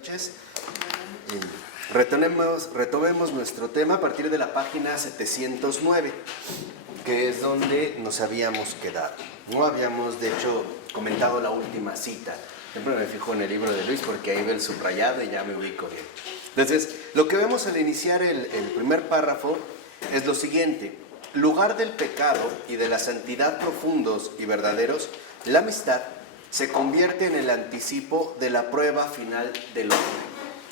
noches. Retomemos nuestro tema a partir de la página 709, que es donde nos habíamos quedado. No habíamos, de hecho, comentado la última cita. Siempre me fijo en el libro de Luis porque ahí ve el subrayado y ya me ubico bien. Entonces, lo que vemos al iniciar el primer párrafo es lo siguiente. Lugar del pecado y de la santidad profundos y verdaderos, la amistad se convierte en el anticipo de la prueba final del hombre.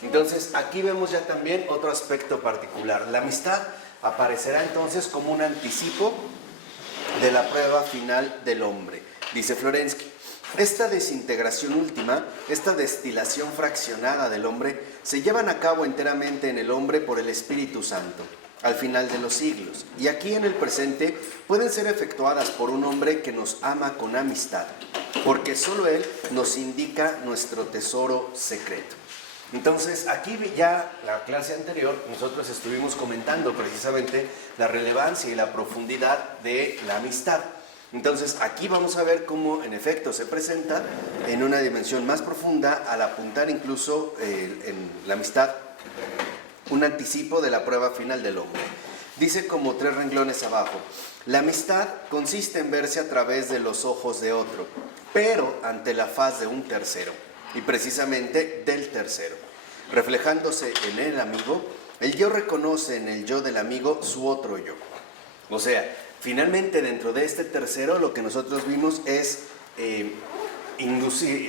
Entonces, aquí vemos ya también otro aspecto particular. La amistad aparecerá entonces como un anticipo de la prueba final del hombre. Dice Florensky, esta desintegración última, esta destilación fraccionada del hombre, se llevan a cabo enteramente en el hombre por el Espíritu Santo, al final de los siglos. Y aquí en el presente pueden ser efectuadas por un hombre que nos ama con amistad, porque solo Él nos indica nuestro tesoro secreto. Entonces, aquí ya la clase anterior nosotros estuvimos comentando precisamente la relevancia y la profundidad de la amistad. Entonces, aquí vamos a ver cómo en efecto se presenta en una dimensión más profunda al apuntar incluso en la amistad un anticipo de la prueba final del hombre. Dice como 3 renglones abajo, la amistad consiste en verse a través de los ojos de otro, pero ante la faz de un tercero. Y precisamente del tercero. Reflejándose en el amigo, el yo reconoce en el yo del amigo su otro yo. O sea, finalmente dentro de este tercero lo que nosotros vimos es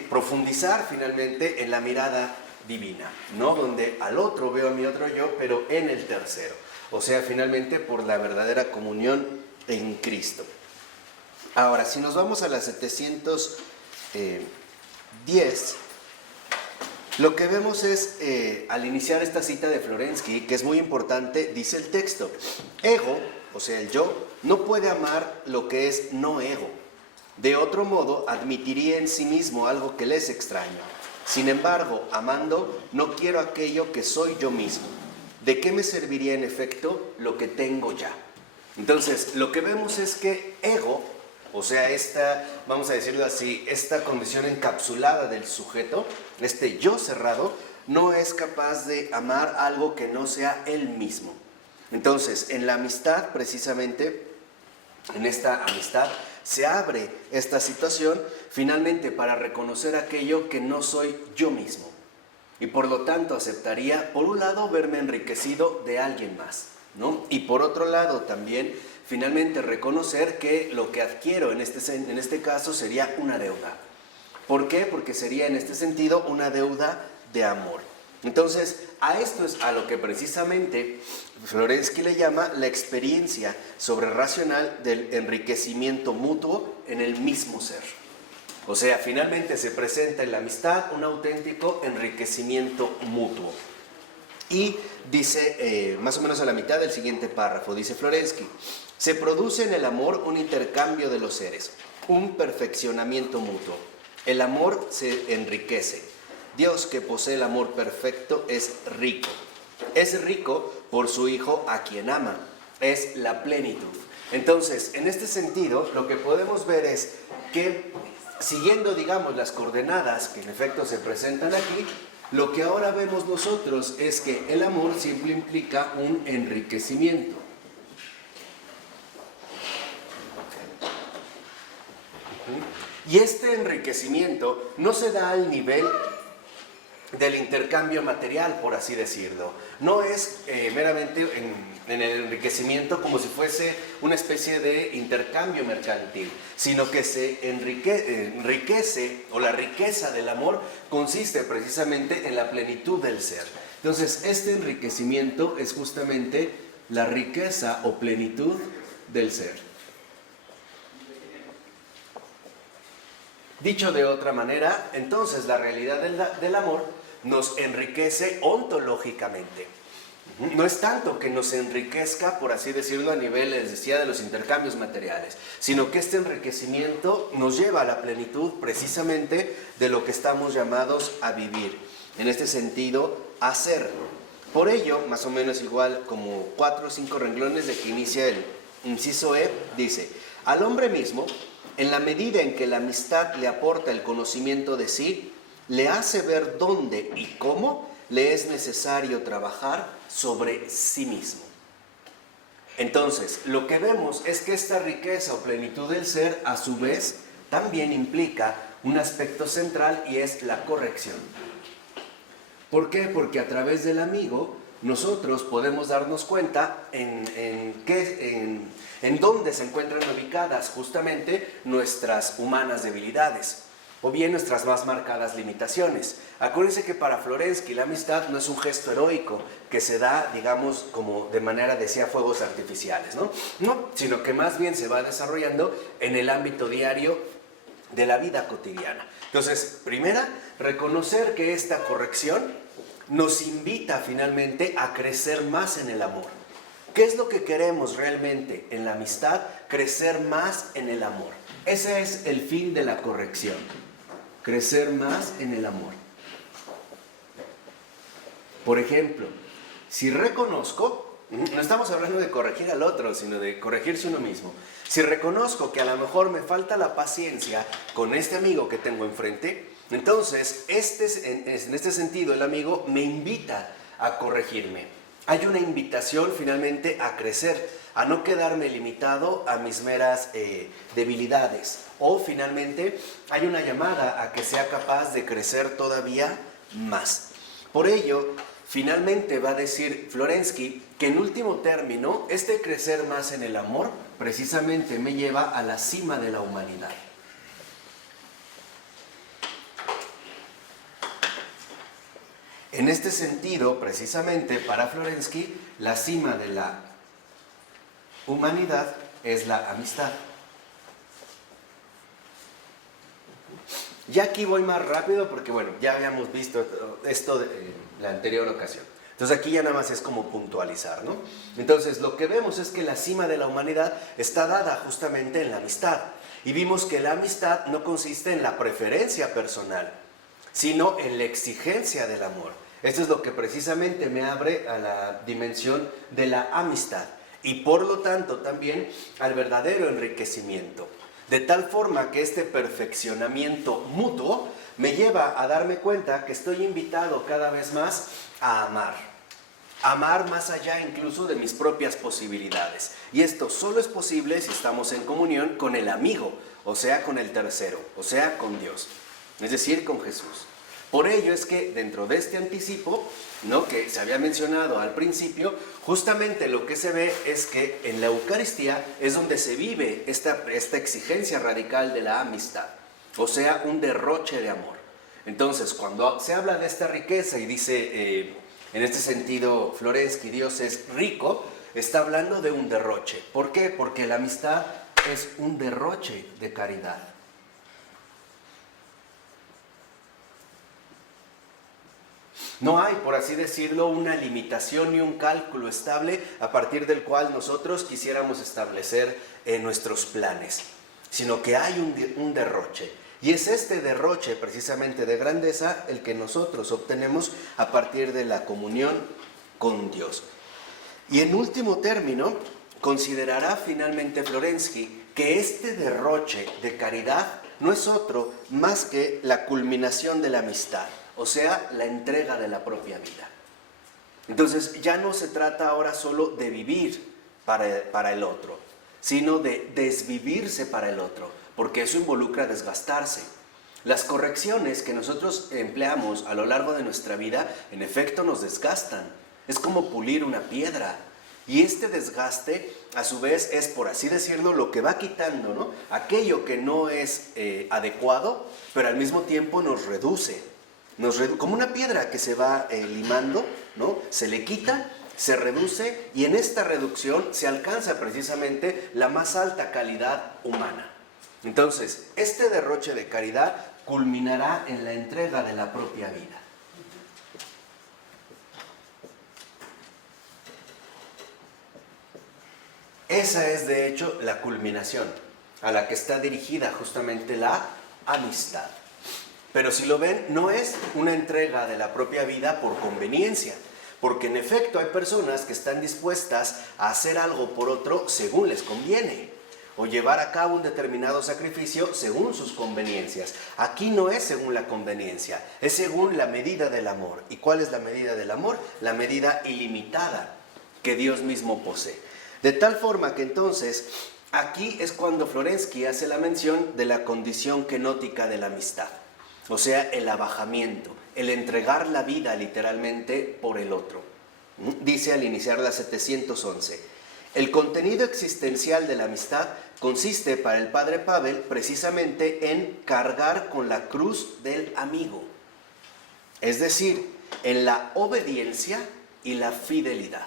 profundizar finalmente en la mirada divina, ¿no? Donde al otro veo a mi otro yo, pero en el tercero. O sea, finalmente por la verdadera comunión en Cristo. Ahora, si nos vamos a la 710, lo que vemos es, al iniciar esta cita de Florensky, que es muy importante, dice el texto, ego, o sea, el yo, no puede amar lo que es no ego. De otro modo, admitiría en sí mismo algo que le es extraño. Sin embargo, amando, no quiero aquello que soy yo mismo. ¿De qué me serviría en efecto lo que tengo ya? Entonces, lo que vemos es que ego, o sea, vamos a decirlo así, esta condición encapsulada del sujeto, este yo cerrado, no es capaz de amar algo que no sea él mismo. Entonces, en la amistad, precisamente, en esta amistad, se abre esta situación finalmente para reconocer aquello que no soy yo mismo. Y por lo tanto aceptaría, por un lado, verme enriquecido de alguien más, ¿no? Y por otro lado también, finalmente reconocer que lo que adquiero en este caso sería una deuda. ¿Por qué? Porque sería en este sentido una deuda de amor. Entonces, a esto es a lo que precisamente Florensky le llama la experiencia sobrerracional del enriquecimiento mutuo en el mismo ser. O sea, finalmente se presenta en la amistad un auténtico enriquecimiento mutuo. Y dice, más o menos a la mitad del siguiente párrafo, dice Florensky, se produce en el amor un intercambio de los seres, un perfeccionamiento mutuo. El amor se enriquece. Dios, que posee el amor perfecto, es rico. Es rico por su Hijo a quien ama. Es la plenitud. Entonces, en este sentido, lo que podemos ver es que, siguiendo, digamos, las coordenadas que en efecto se presentan aquí, lo que ahora vemos nosotros es que el amor siempre implica un enriquecimiento. Y este enriquecimiento no se da al nivel del intercambio material, por así decirlo. No es meramente en el enriquecimiento como si fuese una especie de intercambio mercantil, sino que se enriquece, o la riqueza del amor consiste precisamente en la plenitud del ser. Entonces, este enriquecimiento es justamente la riqueza o plenitud del ser. Dicho de otra manera, entonces la realidad del amor nos enriquece ontológicamente. No es tanto que nos enriquezca, por así decirlo, a nivel, les decía, de los intercambios materiales, sino que este enriquecimiento nos lleva a la plenitud precisamente de lo que estamos llamados a vivir. En este sentido, a ser. Por ello, más o menos igual como 4 o 5 renglones de que inicia el inciso E, dice, al hombre mismo, en la medida en que la amistad le aporta el conocimiento de sí, le hace ver dónde y cómo le es necesario trabajar sobre sí mismo. Entonces, lo que vemos es que esta riqueza o plenitud del ser, a su vez, también implica un aspecto central y es la corrección. ¿Por qué? Porque a través del amigo nosotros podemos darnos cuenta en dónde se encuentran ubicadas justamente nuestras humanas debilidades o bien nuestras más marcadas limitaciones. Acuérdense que para Florensky la amistad no es un gesto heroico que se da, digamos, como de manera, decía, fuegos artificiales, ¿no? No, sino que más bien se va desarrollando en el ámbito diario de la vida cotidiana. Entonces, primera, reconocer que esta corrección nos invita finalmente a crecer más en el amor. ¿Qué es lo que queremos realmente en la amistad? Crecer más en el amor. Ese es el fin de la corrección. Crecer más en el amor. Por ejemplo, si reconozco, no estamos hablando de corregir al otro, sino de corregirse uno mismo. Si reconozco que a lo mejor me falta la paciencia con este amigo que tengo enfrente, entonces en este sentido el amigo me invita a corregirme. Hay una invitación finalmente a crecer, a no quedarme limitado a mis meras debilidades. O finalmente hay una llamada a que sea capaz de crecer todavía más. Por ello, finalmente va a decir Florensky que en último término, este crecer más en el amor precisamente me lleva a la cima de la humanidad. En este sentido, precisamente para Florensky, la cima de la humanidad es la amistad. Ya aquí voy más rápido porque, bueno, ya habíamos visto esto en la anterior ocasión. Entonces aquí ya nada más es como puntualizar, ¿no? Entonces lo que vemos es que la cima de la humanidad está dada justamente en la amistad. Y vimos que la amistad no consiste en la preferencia personal, sino en la exigencia del amor. Esto es lo que precisamente me abre a la dimensión de la amistad y por lo tanto también al verdadero enriquecimiento. De tal forma que este perfeccionamiento mutuo me lleva a darme cuenta que estoy invitado cada vez más a amar. Amar más allá incluso de mis propias posibilidades. Y esto solo es posible si estamos en comunión con el amigo, o sea, con el tercero, o sea, con Dios, es decir, con Jesús. Por ello es que dentro de este anticipo, ¿no?, que se había mencionado al principio, justamente lo que se ve es que en la Eucaristía es donde se vive esta exigencia radical de la amistad, o sea, un derroche de amor. Entonces, cuando se habla de esta riqueza y dice, en este sentido, Florensky, Dios es rico, está hablando de un derroche. ¿Por qué? Porque la amistad es un derroche de caridad. No hay, por así decirlo, una limitación ni un cálculo estable a partir del cual nosotros quisiéramos establecer nuestros planes, sino que hay un derroche. Y es este derroche precisamente de grandeza el que nosotros obtenemos a partir de la comunión con Dios. Y en último término, considerará finalmente Florensky que este derroche de caridad no es otro más que la culminación de la amistad, o sea, la entrega de la propia vida. Entonces ya no se trata ahora solo de vivir para el otro, sino de desvivirse para el otro, porque eso involucra desgastarse. Las correcciones que nosotros empleamos a lo largo de nuestra vida, en efecto, nos desgastan. Es como pulir una piedra. Y este desgaste, a su vez, es, por así decirlo, lo que va quitando, ¿no?, aquello que no es adecuado, pero al mismo tiempo nos reduce. Como una piedra que se va limando, ¿no?, se le quita, se reduce y en esta reducción se alcanza precisamente la más alta calidad humana. Entonces, este derroche de caridad culminará en la entrega de la propia vida. Esa es, de hecho, la culminación a la que está dirigida justamente la amistad. Pero si lo ven, no es una entrega de la propia vida por conveniencia, porque en efecto hay personas que están dispuestas a hacer algo por otro según les conviene. o llevar a cabo un determinado sacrificio según sus conveniencias. Aquí no es según la conveniencia, es según la medida del amor. ¿Y cuál es la medida del amor? La medida ilimitada que Dios mismo posee. De tal forma que entonces, aquí es cuando Florensky hace la mención de la condición kenótica de la amistad, o sea, el abajamiento, el entregar la vida literalmente por el otro. Dice al iniciar la 711, el contenido existencial de la amistad consiste para el padre Pavel precisamente en cargar con la cruz del amigo, es decir, en la obediencia y la fidelidad.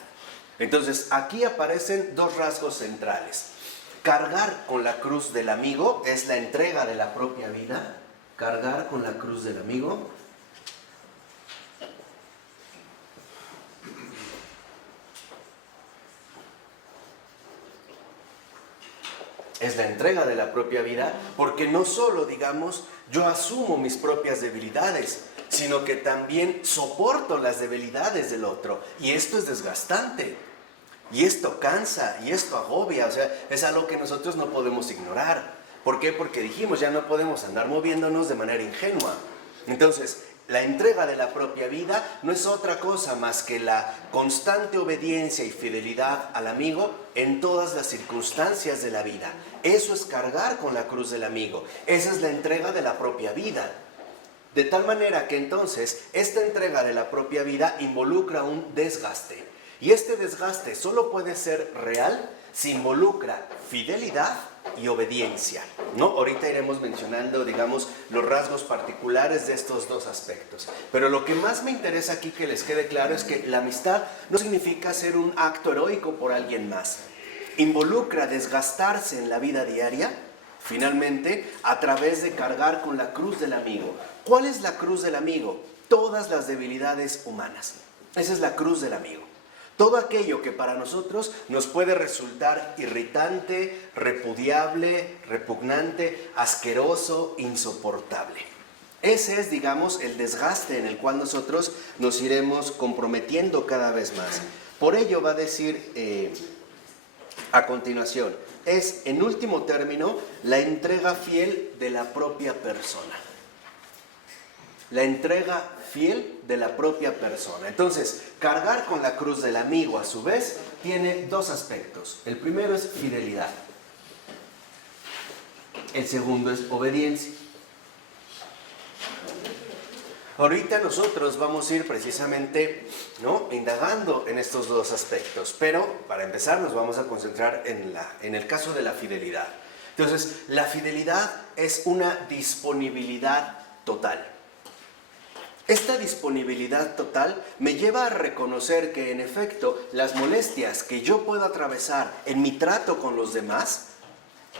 Entonces, aquí aparecen dos rasgos centrales. Cargar con la cruz del amigo es la entrega de la propia vida. Cargar con la cruz del amigo es la entrega de la propia vida, porque no solo, digamos, yo asumo mis propias debilidades, sino que también soporto las debilidades del otro. Y esto es desgastante, y esto cansa, y esto agobia, o sea, es algo que nosotros no podemos ignorar. ¿Por qué? Porque dijimos, ya no podemos andar moviéndonos de manera ingenua. Entonces, la entrega de la propia vida no es otra cosa más que la constante obediencia y fidelidad al amigo en todas las circunstancias de la vida. Eso es cargar con la cruz del amigo. Esa es la entrega de la propia vida. De tal manera que entonces esta entrega de la propia vida involucra un desgaste. Y este desgaste solo puede ser real si involucra fidelidad y obediencia, ¿no? Ahorita iremos mencionando, digamos, los rasgos particulares de estos dos aspectos. Pero lo que más me interesa aquí que les quede claro es que la amistad no significa hacer un acto heroico por alguien más. Involucra desgastarse en la vida diaria, finalmente, a través de cargar con la cruz del amigo. ¿Cuál es la cruz del amigo? Todas las debilidades humanas. Esa es la cruz del amigo. Todo aquello que para nosotros nos puede resultar irritante, repudiable, repugnante, asqueroso, insoportable. Ese es, digamos, el desgaste en el cual nosotros nos iremos comprometiendo cada vez más. Por ello va a decir a continuación, es en último término la entrega fiel de la propia persona. La entrega fiel de la propia persona. Entonces, cargar con la cruz del amigo a su vez tiene dos aspectos. El primero es fidelidad. El segundo es obediencia. Ahorita nosotros vamos a ir precisamente, ¿no?, indagando en estos dos aspectos, pero para empezar nos vamos a concentrar en el caso de la fidelidad. Entonces, la fidelidad es una disponibilidad total. Esta disponibilidad total me lleva a reconocer que en efecto las molestias que yo puedo atravesar en mi trato con los demás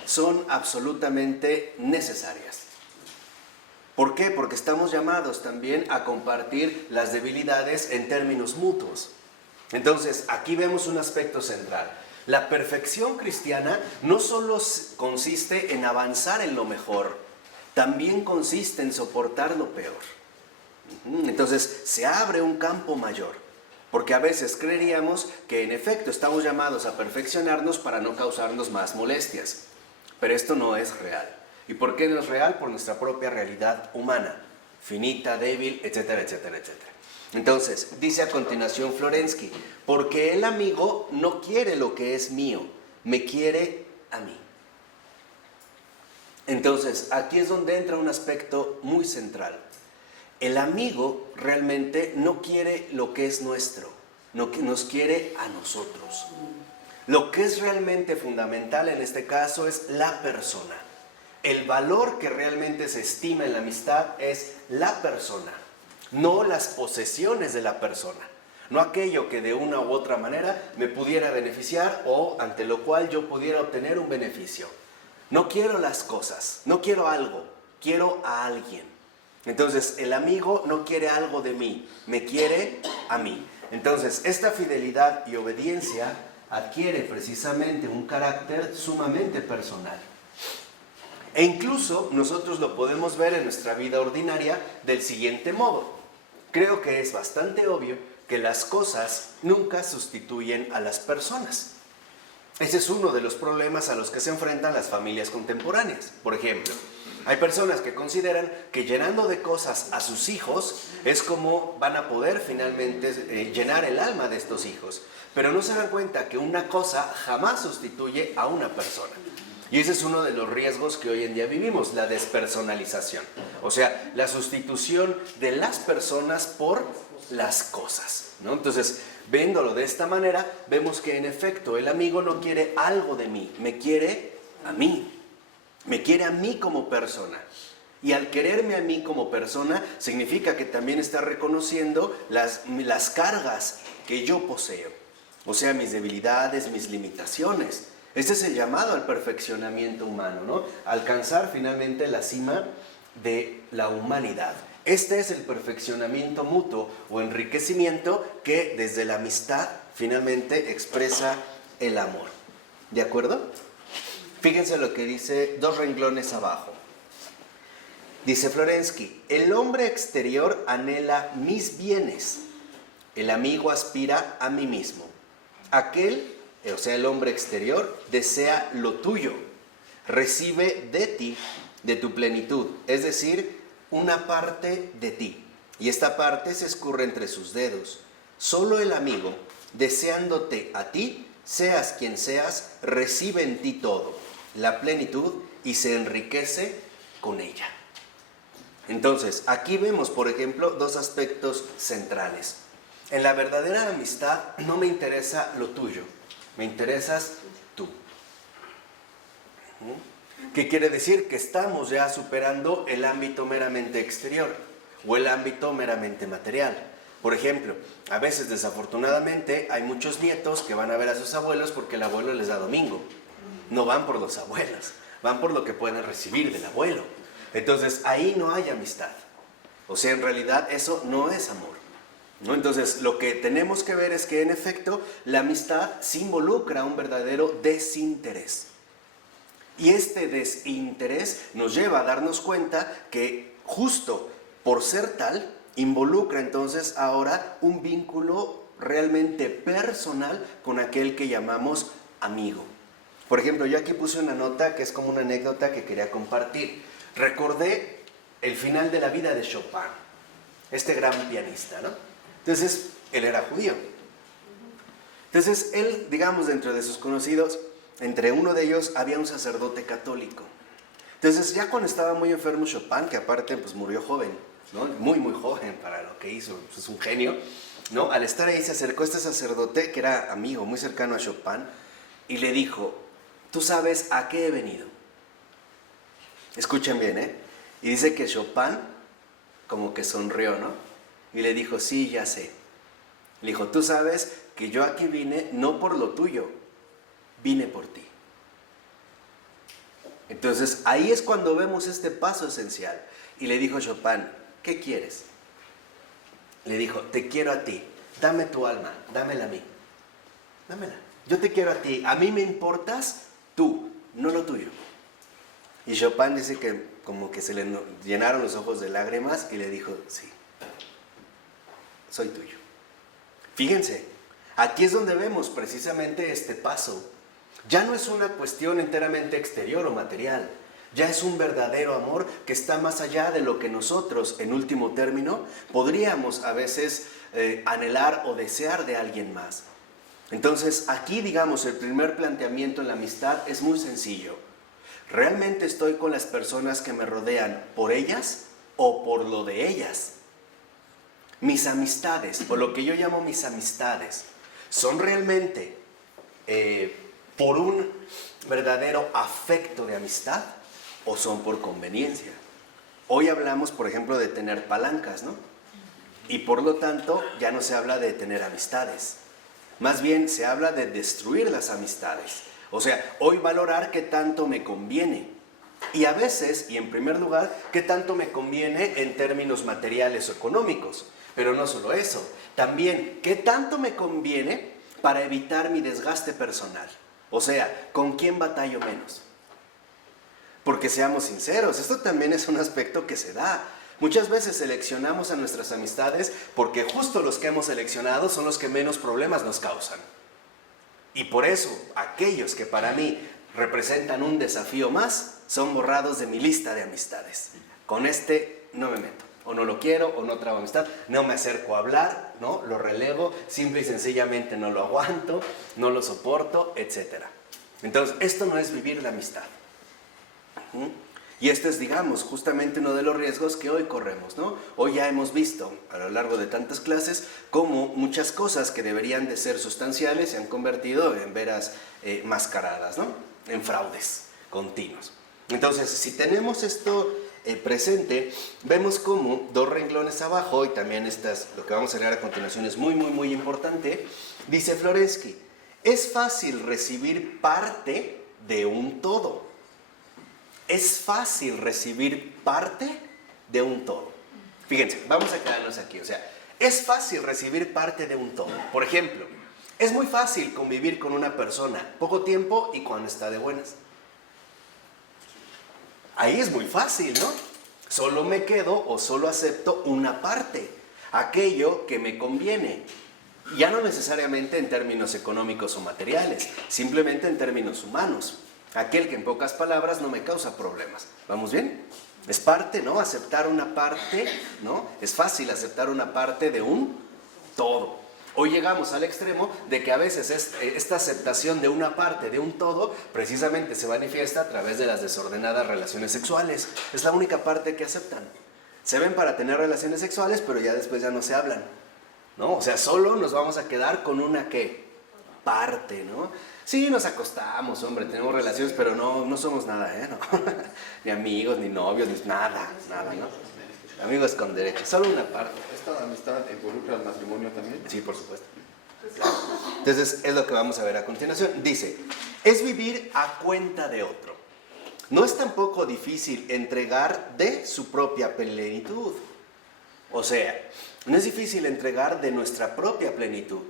son absolutamente necesarias. ¿Por qué? Porque estamos llamados también a compartir las debilidades en términos mutuos. Entonces, aquí vemos un aspecto central. La perfección cristiana no solo consiste en avanzar en lo mejor, también consiste en soportar lo peor. Entonces se abre un campo mayor, porque a veces creeríamos que en efecto estamos llamados a perfeccionarnos para no causarnos más molestias, pero esto no es real. ¿Y por qué no es real? Por nuestra propia realidad humana, finita, débil, etcétera, etcétera, etcétera. Entonces, dice a continuación Florensky, porque el amigo no quiere lo que es mío, me quiere a mí. Entonces, aquí es donde entra un aspecto muy central. El amigo realmente no quiere lo que es nuestro, no que nos quiere a nosotros. Lo que es realmente fundamental en este caso es la persona. El valor que realmente se estima en la amistad es la persona, no las posesiones de la persona, no aquello que de una u otra manera me pudiera beneficiar o ante lo cual yo pudiera obtener un beneficio. No quiero las cosas, no quiero algo, quiero a alguien. Entonces, el amigo no quiere algo de mí, me quiere a mí. Entonces, esta fidelidad y obediencia adquiere precisamente un carácter sumamente personal. E incluso nosotros lo podemos ver en nuestra vida ordinaria del siguiente modo. Creo que es bastante obvio que las cosas nunca sustituyen a las personas. Ese es uno de los problemas a los que se enfrentan las familias contemporáneas. Por ejemplo, hay personas que consideran que llenando de cosas a sus hijos es como van a poder finalmente llenar el alma de estos hijos. Pero no se dan cuenta que una cosa jamás sustituye a una persona. Y ese es uno de los riesgos que hoy en día vivimos, la despersonalización. O sea, la sustitución de las personas por las cosas, ¿no? Entonces, viéndolo de esta manera, vemos que en efecto el amigo no quiere algo de mí, me quiere a mí. Me quiere a mí como persona. Y al quererme a mí como persona, significa que también está reconociendo las cargas que yo poseo. O sea, mis debilidades, mis limitaciones. Este es el llamado al perfeccionamiento humano, ¿no? Alcanzar finalmente la cima de la humanidad. Este es el perfeccionamiento mutuo o enriquecimiento que desde la amistad finalmente expresa el amor. ¿De acuerdo? Fíjense lo que dice 2 renglones abajo. Dice Florensky, el hombre exterior anhela mis bienes, el amigo aspira a mí mismo. Aquel, o sea el hombre exterior, desea lo tuyo, recibe de ti, de tu plenitud, es decir, una parte de ti. Y esta parte se escurre entre sus dedos. Solo el amigo, deseándote a ti, seas quien seas, recibe en ti todo, la plenitud, y se enriquece con ella. Entonces, aquí vemos, por ejemplo, 2 aspectos centrales. En la verdadera amistad no me interesa lo tuyo, me interesas tú. ¿Qué quiere decir? Que estamos ya superando el ámbito meramente exterior o el ámbito meramente material. Por ejemplo, a veces desafortunadamente hay muchos nietos que van a ver a sus abuelos porque el abuelo les da domingo. No van por los abuelos, van por lo que pueden recibir del abuelo. Entonces ahí no hay amistad. O sea, en realidad eso no es amor, ¿no? Entonces lo que tenemos que ver es que en efecto la amistad sí involucra un verdadero desinterés. Y este desinterés nos lleva a darnos cuenta que justo por ser tal, involucra entonces ahora un vínculo realmente personal con aquel que llamamos amigo. Por ejemplo, yo aquí puse una nota que es como una anécdota que quería compartir. Recordé el final de la vida de Chopin, este gran pianista, ¿no? Entonces, él era judío. Entonces, él, digamos, dentro de sus conocidos, entre uno de ellos había un sacerdote católico. Entonces, ya cuando estaba muy enfermo Chopin, que aparte pues murió joven, ¿no? Muy, muy joven para lo que hizo, pues, es un genio, ¿no? Al estar ahí se acercó este sacerdote, que era amigo, muy cercano a Chopin, y le dijo, ¿tú sabes a qué he venido? Escuchen bien, ¿eh? Y dice que Chopin como que sonrió, ¿no? Y le dijo, sí, ya sé. Le dijo, tú sabes que yo aquí vine no por lo tuyo, vine por ti. Entonces, ahí es cuando vemos este paso esencial. Y le dijo Chopin, ¿qué quieres? Le dijo, te quiero a ti, dame tu alma, dámela a mí. Dámela. Yo te quiero a ti, a mí me importas tú, no lo tuyo. Y Chopin dice que como que se le llenaron los ojos de lágrimas y le dijo, sí, soy tuyo. Fíjense, aquí es donde vemos precisamente este paso. Ya no es una cuestión enteramente exterior o material, ya es un verdadero amor que está más allá de lo que nosotros, en último término, podríamos a veces anhelar o desear de alguien más. Entonces, aquí, digamos, el primer planteamiento en la amistad es muy sencillo. ¿Realmente estoy con las personas que me rodean por ellas o por lo de ellas? Mis amistades, o lo que yo llamo mis amistades, ¿son realmente por un verdadero afecto de amistad o son por conveniencia? Hoy hablamos, por ejemplo, de tener palancas, ¿no? Y por lo tanto, ya no se habla de tener amistades. Más bien se habla de destruir las amistades. O sea, hoy valorar qué tanto me conviene. Y a veces, y en primer lugar, qué tanto me conviene en términos materiales o económicos. Pero no solo eso, también qué tanto me conviene para evitar mi desgaste personal. O sea, ¿con quién batallo menos? Porque seamos sinceros, esto también es un aspecto que se da. Muchas veces seleccionamos a nuestras amistades porque justo los que hemos seleccionado son los que menos problemas nos causan. Y por eso, aquellos que para mí representan un desafío más, son borrados de mi lista de amistades. Con este no me meto. O no lo quiero, o no trabo amistad, no me acerco a hablar, ¿no? Lo relego, simple y sencillamente no lo aguanto, no lo soporto, etc. Entonces, esto no es vivir la amistad. Y este es, digamos, justamente uno de los riesgos que hoy corremos, ¿no? Hoy ya hemos visto, a lo largo de tantas clases, cómo muchas cosas que deberían de ser sustanciales se han convertido en veras mascaradas, ¿no? En fraudes continuos. Entonces, si tenemos esto presente, vemos como dos renglones abajo, y también lo que vamos a leer a continuación es muy, muy, muy importante, dice Florensky, es fácil recibir parte de un todo. Es fácil recibir parte de un todo. Fíjense, vamos a quedarnos aquí, o sea, es fácil recibir parte de un todo. Por ejemplo, es muy fácil convivir con una persona poco tiempo y cuando está de buenas. Ahí es muy fácil, ¿no? Solo me quedo o solo acepto una parte, aquello que me conviene. Ya no necesariamente en términos económicos o materiales, simplemente en términos humanos. Aquel que en pocas palabras no me causa problemas. ¿Vamos bien? Es parte, ¿no? Aceptar una parte, ¿no? Es fácil aceptar una parte de un todo. Hoy llegamos al extremo de que a veces esta aceptación de una parte de un todo precisamente se manifiesta a través de las desordenadas relaciones sexuales. Es la única parte que aceptan. Se ven para tener relaciones sexuales, pero ya después ya no se hablan, ¿no? O sea, solo nos vamos a quedar con una ¿qué? Parte, ¿no? Sí, nos acostamos, hombre, tenemos relaciones, pero no somos nada, ¿eh? No. Ni amigos, ni novios, ni nada, ¿no? Amigos con derecho, solo una parte. ¿Esta amistad involucra al matrimonio también? Sí, por supuesto. Entonces, es lo que vamos a ver a continuación. Dice, es vivir a cuenta de otro. No es tampoco difícil entregar de su propia plenitud. O sea, no es difícil entregar de nuestra propia plenitud.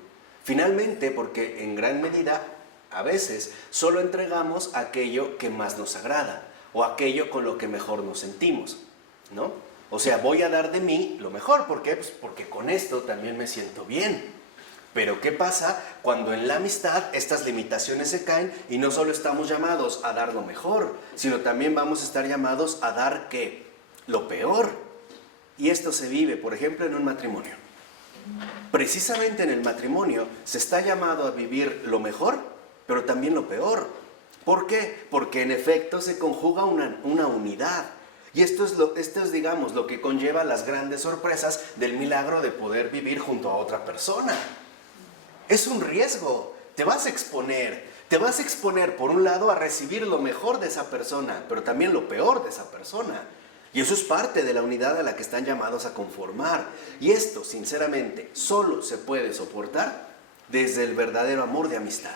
Finalmente, porque en gran medida, a veces, solo entregamos aquello que más nos agrada o aquello con lo que mejor nos sentimos, ¿no? O sea, voy a dar de mí lo mejor. ¿Por qué? Pues porque con esto también me siento bien. Pero ¿qué pasa cuando en la amistad estas limitaciones se caen y no solo estamos llamados a dar lo mejor, sino también vamos a estar llamados a dar ¿qué? Lo peor. Y esto se vive, por ejemplo, en un matrimonio. Precisamente en el matrimonio se está llamado a vivir lo mejor, pero también lo peor. ¿Por qué? Porque en efecto se conjuga una unidad. Y esto es, digamos, lo que conlleva las grandes sorpresas del milagro de poder vivir junto a otra persona. Es un riesgo, te vas a exponer por un lado a recibir lo mejor de esa persona, pero también lo peor de esa persona. Y eso es parte de la unidad a la que están llamados a conformar. Y esto, sinceramente, solo se puede soportar desde el verdadero amor de amistad.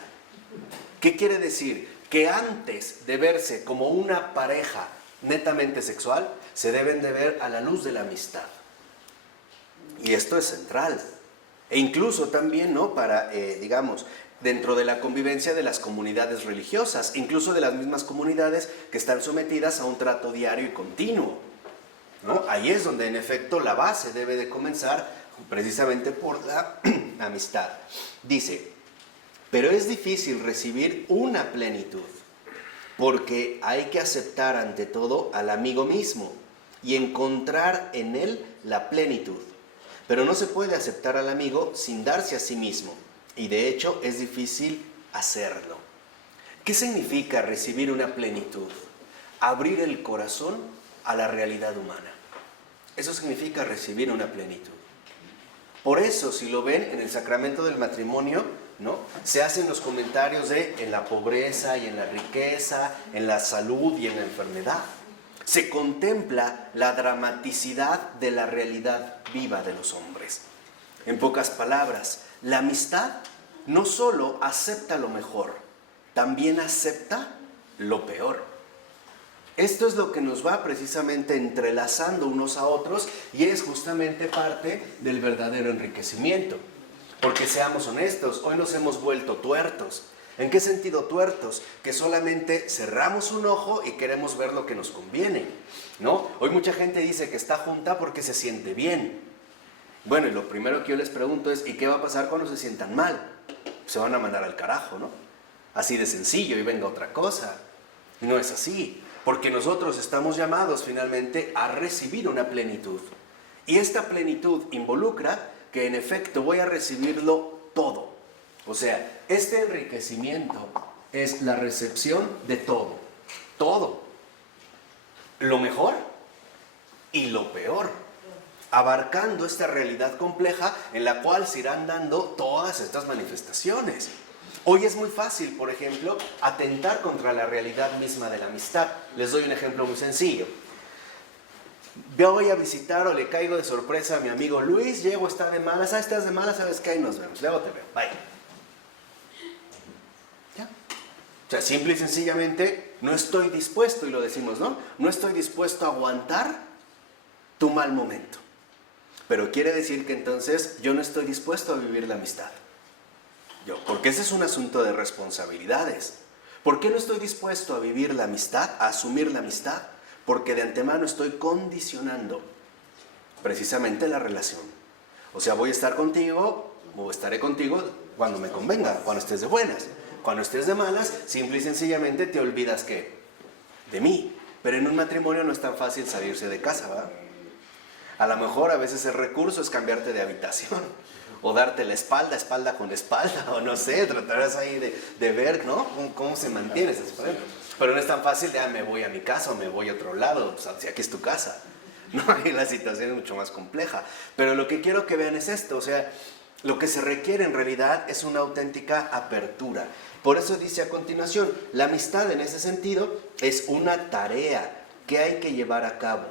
¿Qué quiere decir? Que antes de verse como una pareja netamente sexual, se deben de ver a la luz de la amistad. Y esto es central. E incluso también, ¿no? Para, digamos, dentro de la convivencia de las comunidades religiosas, incluso de las mismas comunidades que están sometidas a un trato diario y continuo, ¿no? Ahí es donde en efecto la base debe de comenzar precisamente por la amistad. Dice, pero es difícil recibir una plenitud, porque hay que aceptar ante todo al amigo mismo y encontrar en él la plenitud. Pero no se puede aceptar al amigo sin darse a sí mismo, y de hecho es difícil hacerlo. ¿Qué significa recibir una plenitud? Abrir el corazón a la realidad humana. Eso significa recibir una plenitud. Por eso, si lo ven en el sacramento del matrimonio, ¿no? Se hacen los comentarios de en la pobreza y en la riqueza, en la salud y en la enfermedad. Se contempla la dramaticidad de la realidad viva de los hombres. En pocas palabras, la amistad no solo acepta lo mejor, también acepta lo peor. Esto es lo que nos va precisamente entrelazando unos a otros y es justamente parte del verdadero enriquecimiento. Porque seamos honestos, hoy nos hemos vuelto tuertos. ¿En qué sentido tuertos? Que solamente cerramos un ojo y queremos ver lo que nos conviene, ¿no? Hoy mucha gente dice que está junta porque se siente bien. Bueno, y lo primero que yo les pregunto es, ¿y qué va a pasar cuando se sientan mal? se van a mandar al carajo, ¿no? Así de sencillo y venga otra cosa. Y no es así, porque nosotros estamos llamados finalmente a recibir una plenitud. Y esta plenitud involucra que en efecto voy a recibirlo todo. O sea, este enriquecimiento es la recepción de todo. Todo. Lo mejor y lo peor. Abarcando esta realidad compleja en la cual se irán dando todas estas manifestaciones. Hoy es muy fácil, por ejemplo, atentar contra la realidad misma de la amistad. Les doy un ejemplo muy sencillo. Voy a visitar o le caigo de sorpresa a mi amigo Luis, llego, está de malas, estás de malas, ¿sabes qué? Ahí nos vemos, luego te veo, bye. ¿Ya? O sea, simple y sencillamente no estoy dispuesto, y lo decimos, ¿no? No estoy dispuesto a aguantar tu mal momento. Pero quiere decir que entonces yo no estoy dispuesto a vivir la amistad. Porque ese es un asunto de responsabilidades. ¿Por qué no estoy dispuesto a vivir la amistad, a asumir la amistad? Porque de antemano estoy condicionando precisamente la relación. O sea, voy a estar contigo o estaré contigo cuando me convenga, cuando estés de buenas. Cuando estés de malas, simple y sencillamente te olvidas que de mí. Pero en un matrimonio no es tan fácil salirse de casa, ¿verdad? A lo mejor a veces el recurso es cambiarte de habitación. O darte la espalda, espalda con espalda, o no sé, tratarás ahí de ver, ¿no? Cómo se mantiene ese espalda. Pero no es tan fácil de, me voy a mi casa o me voy a otro lado, o sea, si aquí es tu casa. No, ahí la situación es mucho más compleja. Pero lo que quiero que vean es esto, o sea, lo que se requiere en realidad es una auténtica apertura. Por eso dice a continuación, la amistad en ese sentido es una tarea que hay que llevar a cabo.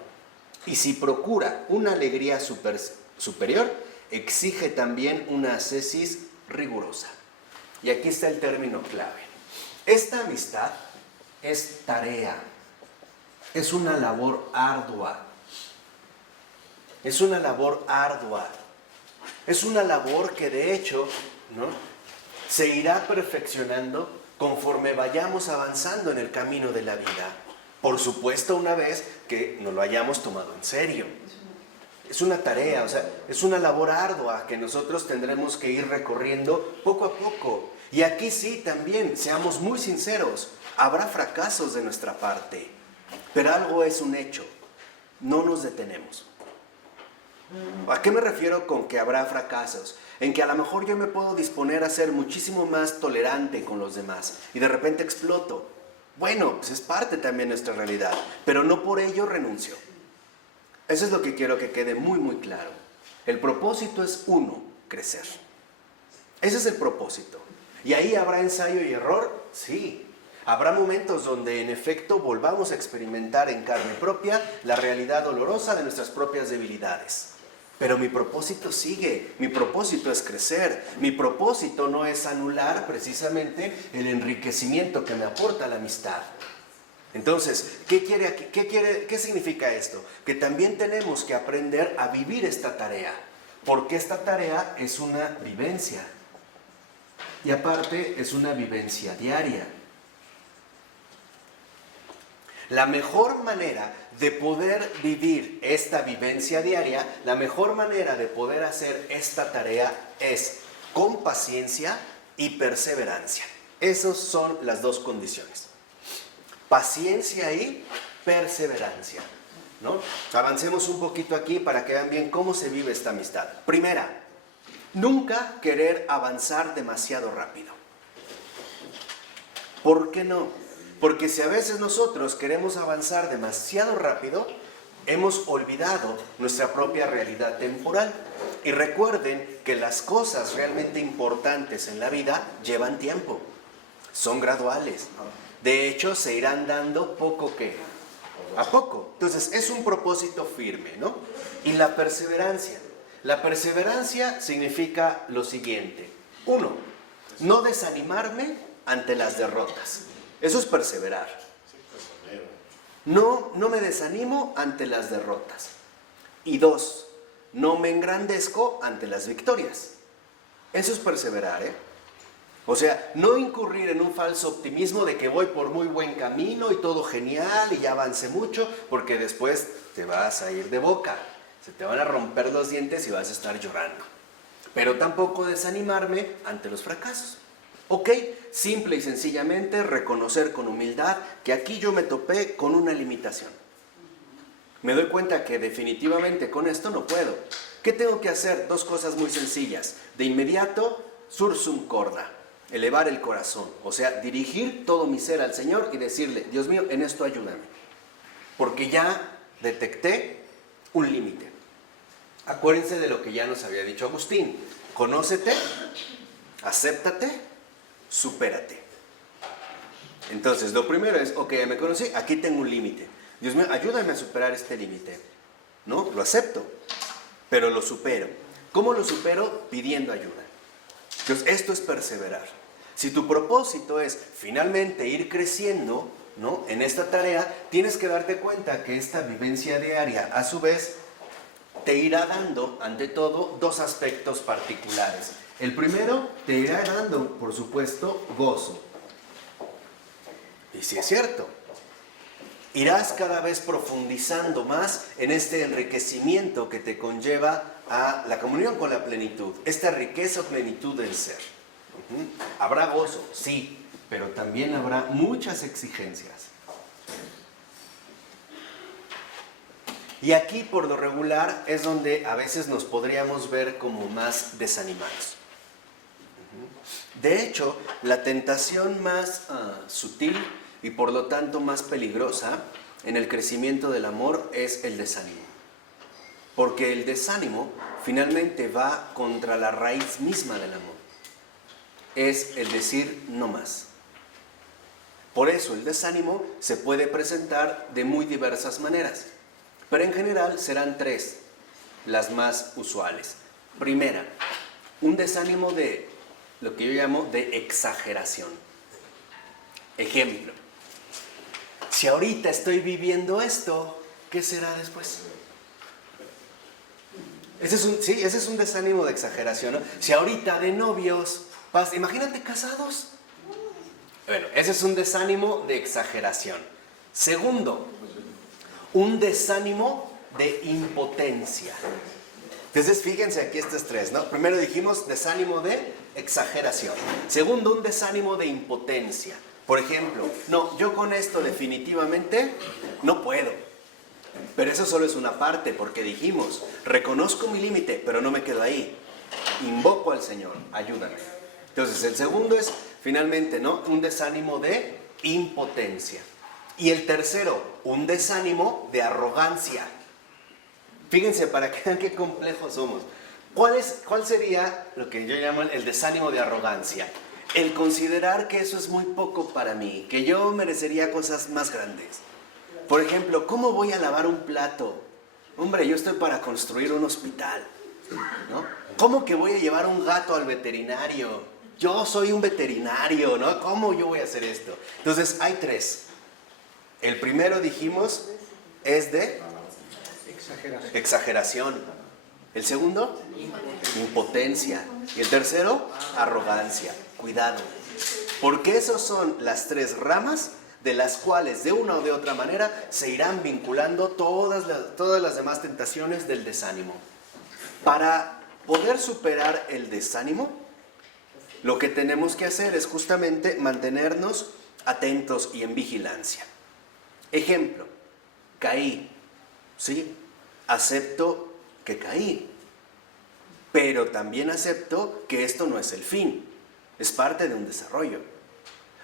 Y si procura una alegría superior, exige también una ascesis rigurosa. Y aquí está el término clave. Esta amistad es tarea, es una labor ardua. Es una labor ardua. Es una labor que de hecho, ¿no?, se irá perfeccionando conforme vayamos avanzando en el camino de la vida. Por supuesto, una vez que nos lo hayamos tomado en serio. Es una tarea, o sea, es una labor ardua que nosotros tendremos que ir recorriendo poco a poco. Y aquí sí, también, seamos muy sinceros, habrá fracasos de nuestra parte, pero algo es un hecho, no nos detenemos. ¿A qué me refiero con que habrá fracasos? En que a lo mejor yo me puedo disponer a ser muchísimo más tolerante con los demás y de repente exploto. Bueno, pues es parte también de nuestra realidad, pero no por ello renuncio. Eso es lo que quiero que quede muy, muy claro. El propósito es uno, crecer. Ese es el propósito. ¿Y ahí habrá ensayo y error? Sí. Habrá momentos donde en efecto volvamos a experimentar en carne propia la realidad dolorosa de nuestras propias debilidades. Pero mi propósito sigue, mi propósito es crecer, mi propósito no es anular precisamente el enriquecimiento que me aporta la amistad. Entonces, ¿qué significa esto? Que también tenemos que aprender a vivir esta tarea, porque esta tarea es una vivencia. Y aparte es una vivencia diaria. La mejor manera de poder vivir esta vivencia diaria, la mejor manera de poder hacer esta tarea es con paciencia y perseverancia. Esas son las dos condiciones. Paciencia y perseverancia, ¿no? Avancemos un poquito aquí para que vean bien cómo se vive esta amistad. Primera, nunca querer avanzar demasiado rápido. ¿Por qué no? Porque si a veces nosotros queremos avanzar demasiado rápido, hemos olvidado nuestra propia realidad temporal. Y recuerden que las cosas realmente importantes en la vida llevan tiempo, son graduales. De hecho, se irán dando poco a poco. Entonces, es un propósito firme, ¿no? Y la perseverancia. La perseverancia significa lo siguiente. 1, no desanimarme ante las derrotas. Eso es perseverar. No me desanimo ante las derrotas. Y 2, no me engrandezco ante las victorias. Eso es perseverar, ¿eh? O sea, no incurrir en un falso optimismo de que voy por muy buen camino y todo genial y ya avancé mucho, porque después te vas a ir de boca, se te van a romper los dientes y vas a estar llorando. Pero tampoco desanimarme ante los fracasos. Ok, simple y sencillamente reconocer con humildad que aquí yo me topé con una limitación. Me doy cuenta que definitivamente con esto no puedo. ¿Qué tengo que hacer? Dos cosas muy sencillas. De inmediato, sursum corda, elevar el corazón. O sea, dirigir todo mi ser al Señor y decirle, Dios mío, en esto ayúdame. Porque ya detecté un límite. Acuérdense de lo que ya nos había dicho Agustín. Conócete, acéptate, supérate. Entonces, lo primero es, ok, me conocí, aquí tengo un límite. Dios mío, ayúdame a superar este límite. ¿No? Lo acepto, pero lo supero. ¿Cómo lo supero? Pidiendo ayuda. Entonces, esto es perseverar. Si tu propósito es finalmente ir creciendo, ¿no?, en esta tarea, tienes que darte cuenta que esta vivencia diaria, a su vez, te irá dando, ante todo, dos aspectos particulares. El primero, te irá dando, por supuesto, gozo. Y sí es cierto, irás cada vez profundizando más en este enriquecimiento que te conlleva a la comunión con la plenitud, esta riqueza o plenitud del ser. Habrá gozo, sí, pero también habrá muchas exigencias. Y aquí, por lo regular, es donde a veces nos podríamos ver como más desanimados. De hecho, la tentación más sutil y por lo tanto más peligrosa en el crecimiento del amor es el desánimo. Porque el desánimo finalmente va contra la raíz misma del amor. Es el decir no más. Por eso el desánimo se puede presentar de muy diversas maneras, pero en general serán tres las más usuales. Primera, un desánimo de lo que yo llamo de exageración. Ejemplo, si ahorita estoy viviendo esto, ¿qué será después? Ese es un desánimo de exageración, ¿no? Si ahorita de novios, imagínate casados. Bueno, ese es un desánimo de exageración. Segundo, un desánimo de impotencia. Entonces, fíjense aquí estos tres, ¿no? Primero dijimos desánimo de exageración. Segundo, un desánimo de impotencia. Por ejemplo, no, yo con esto definitivamente no puedo. Pero eso solo es una parte, porque dijimos, reconozco mi límite, pero no me quedo ahí. Invoco al Señor, ayúdame. Entonces, el segundo es, finalmente, ¿no?, un desánimo de impotencia. Y el tercero, un desánimo de arrogancia. Fíjense, para que vean qué complejos somos. ¿Cuál sería lo que yo llamo el desánimo de arrogancia? El considerar que eso es muy poco para mí, que yo merecería cosas más grandes. Por ejemplo, ¿cómo voy a lavar un plato? Hombre, yo estoy para construir un hospital, ¿no? ¿Cómo que voy a llevar un gato al veterinario? Yo soy un veterinario, ¿no? ¿Cómo yo voy a hacer esto? Entonces, hay tres. El primero, dijimos, es de exageración. El segundo, impotencia. Y el tercero, arrogancia. Cuidado. Porque esos son las tres ramas de las cuales de una o de otra manera se irán vinculando todas las demás tentaciones del desánimo. Para poder superar el desánimo, lo que tenemos que hacer es justamente mantenernos atentos y en vigilancia. Ejemplo, caí, ¿sí? Acepto que caí, pero también acepto que esto no es el fin, es parte de un desarrollo.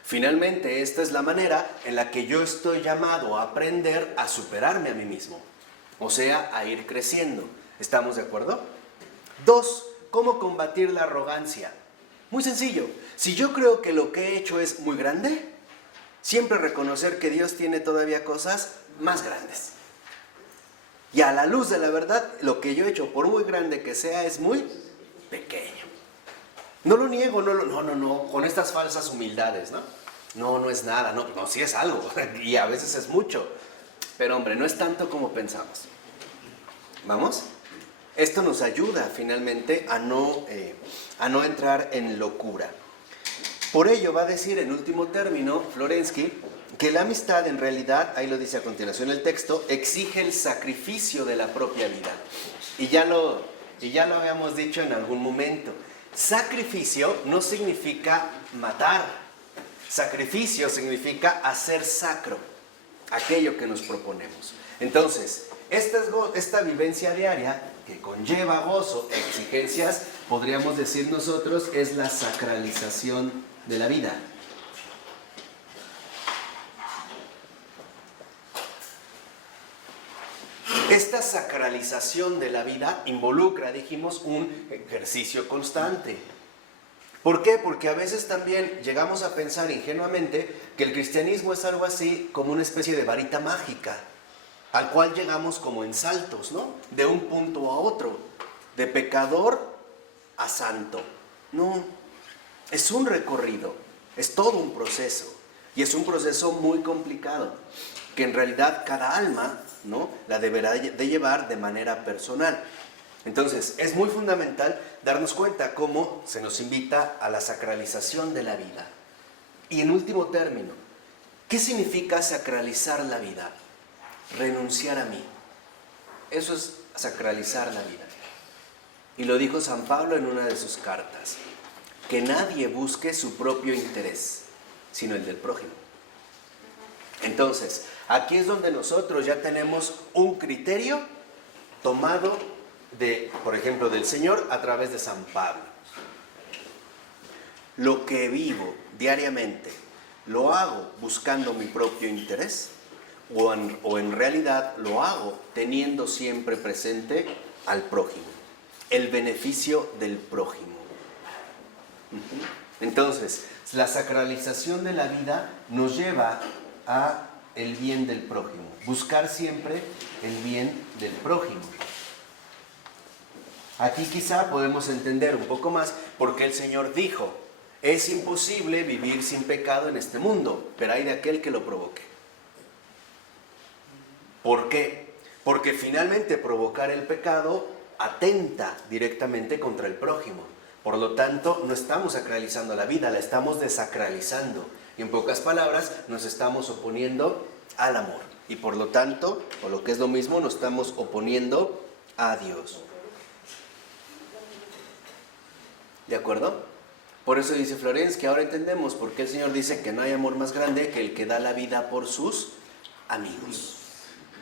Finalmente, esta es la manera en la que yo estoy llamado a aprender a superarme a mí mismo, o sea, a ir creciendo. ¿Estamos de acuerdo? 2. ¿Cómo combatir la arrogancia? Muy sencillo. Si yo creo que lo que he hecho es muy grande, siempre reconocer que Dios tiene todavía cosas más grandes. Y a la luz de la verdad, lo que yo he hecho, por muy grande que sea, es muy pequeño. No lo niego, no, con estas falsas humildades, ¿no? No es nada, no, sí es algo, y a veces es mucho. Pero hombre, no es tanto como pensamos. ¿Vamos? Esto nos ayuda finalmente a no entrar en locura. Por ello va a decir en último término Florensky que la amistad en realidad, ahí lo dice a continuación el texto, exige el sacrificio de la propia vida. Y ya lo habíamos dicho en algún momento. Sacrificio no significa matar. Sacrificio significa hacer sacro aquello que nos proponemos. Entonces, esta vivencia diaria que conlleva gozo e exigencias, podríamos decir nosotros, es la sacralización de la vida. Esta sacralización de la vida involucra, dijimos, un ejercicio constante. ¿Por qué? Porque a veces también llegamos a pensar ingenuamente que el cristianismo es algo así como una especie de varita mágica, al cual llegamos como en saltos, ¿no? De un punto a otro, de pecador a santo. No, es un recorrido, es todo un proceso, y es un proceso muy complicado, que en realidad cada alma, ¿no?, la deberá de llevar de manera personal. Entonces, es muy fundamental darnos cuenta cómo se nos invita a la sacralización de la vida. Y en último término, ¿qué significa sacralizar la vida? Renunciar a mí. Eso es sacralizar la vida. Y lo dijo San Pablo en una de sus cartas: que nadie busque su propio interés, sino el del prójimo. Entonces, aquí es donde nosotros ya tenemos un criterio tomado por ejemplo, del Señor a través de San Pablo. Lo que vivo diariamente, ¿lo hago buscando mi propio interés? ¿O en realidad lo hago teniendo siempre presente al prójimo? El beneficio del prójimo. Entonces, la sacralización de la vida nos lleva a el bien del prójimo. Buscar siempre el bien del prójimo. Aquí quizá podemos entender un poco más por qué el Señor dijo: es imposible vivir sin pecado en este mundo, pero hay de aquel que lo provoque. ¿Por qué? Porque finalmente provocar el pecado atenta directamente contra el prójimo. Por lo tanto, no estamos sacralizando la vida, la estamos desacralizando. Y en pocas palabras, nos estamos oponiendo al amor. Y por lo tanto, o lo que es lo mismo, nos estamos oponiendo a Dios. ¿De acuerdo? Por eso dice Florence que ahora entendemos por qué el Señor dice que no hay amor más grande que el que da la vida por sus amigos.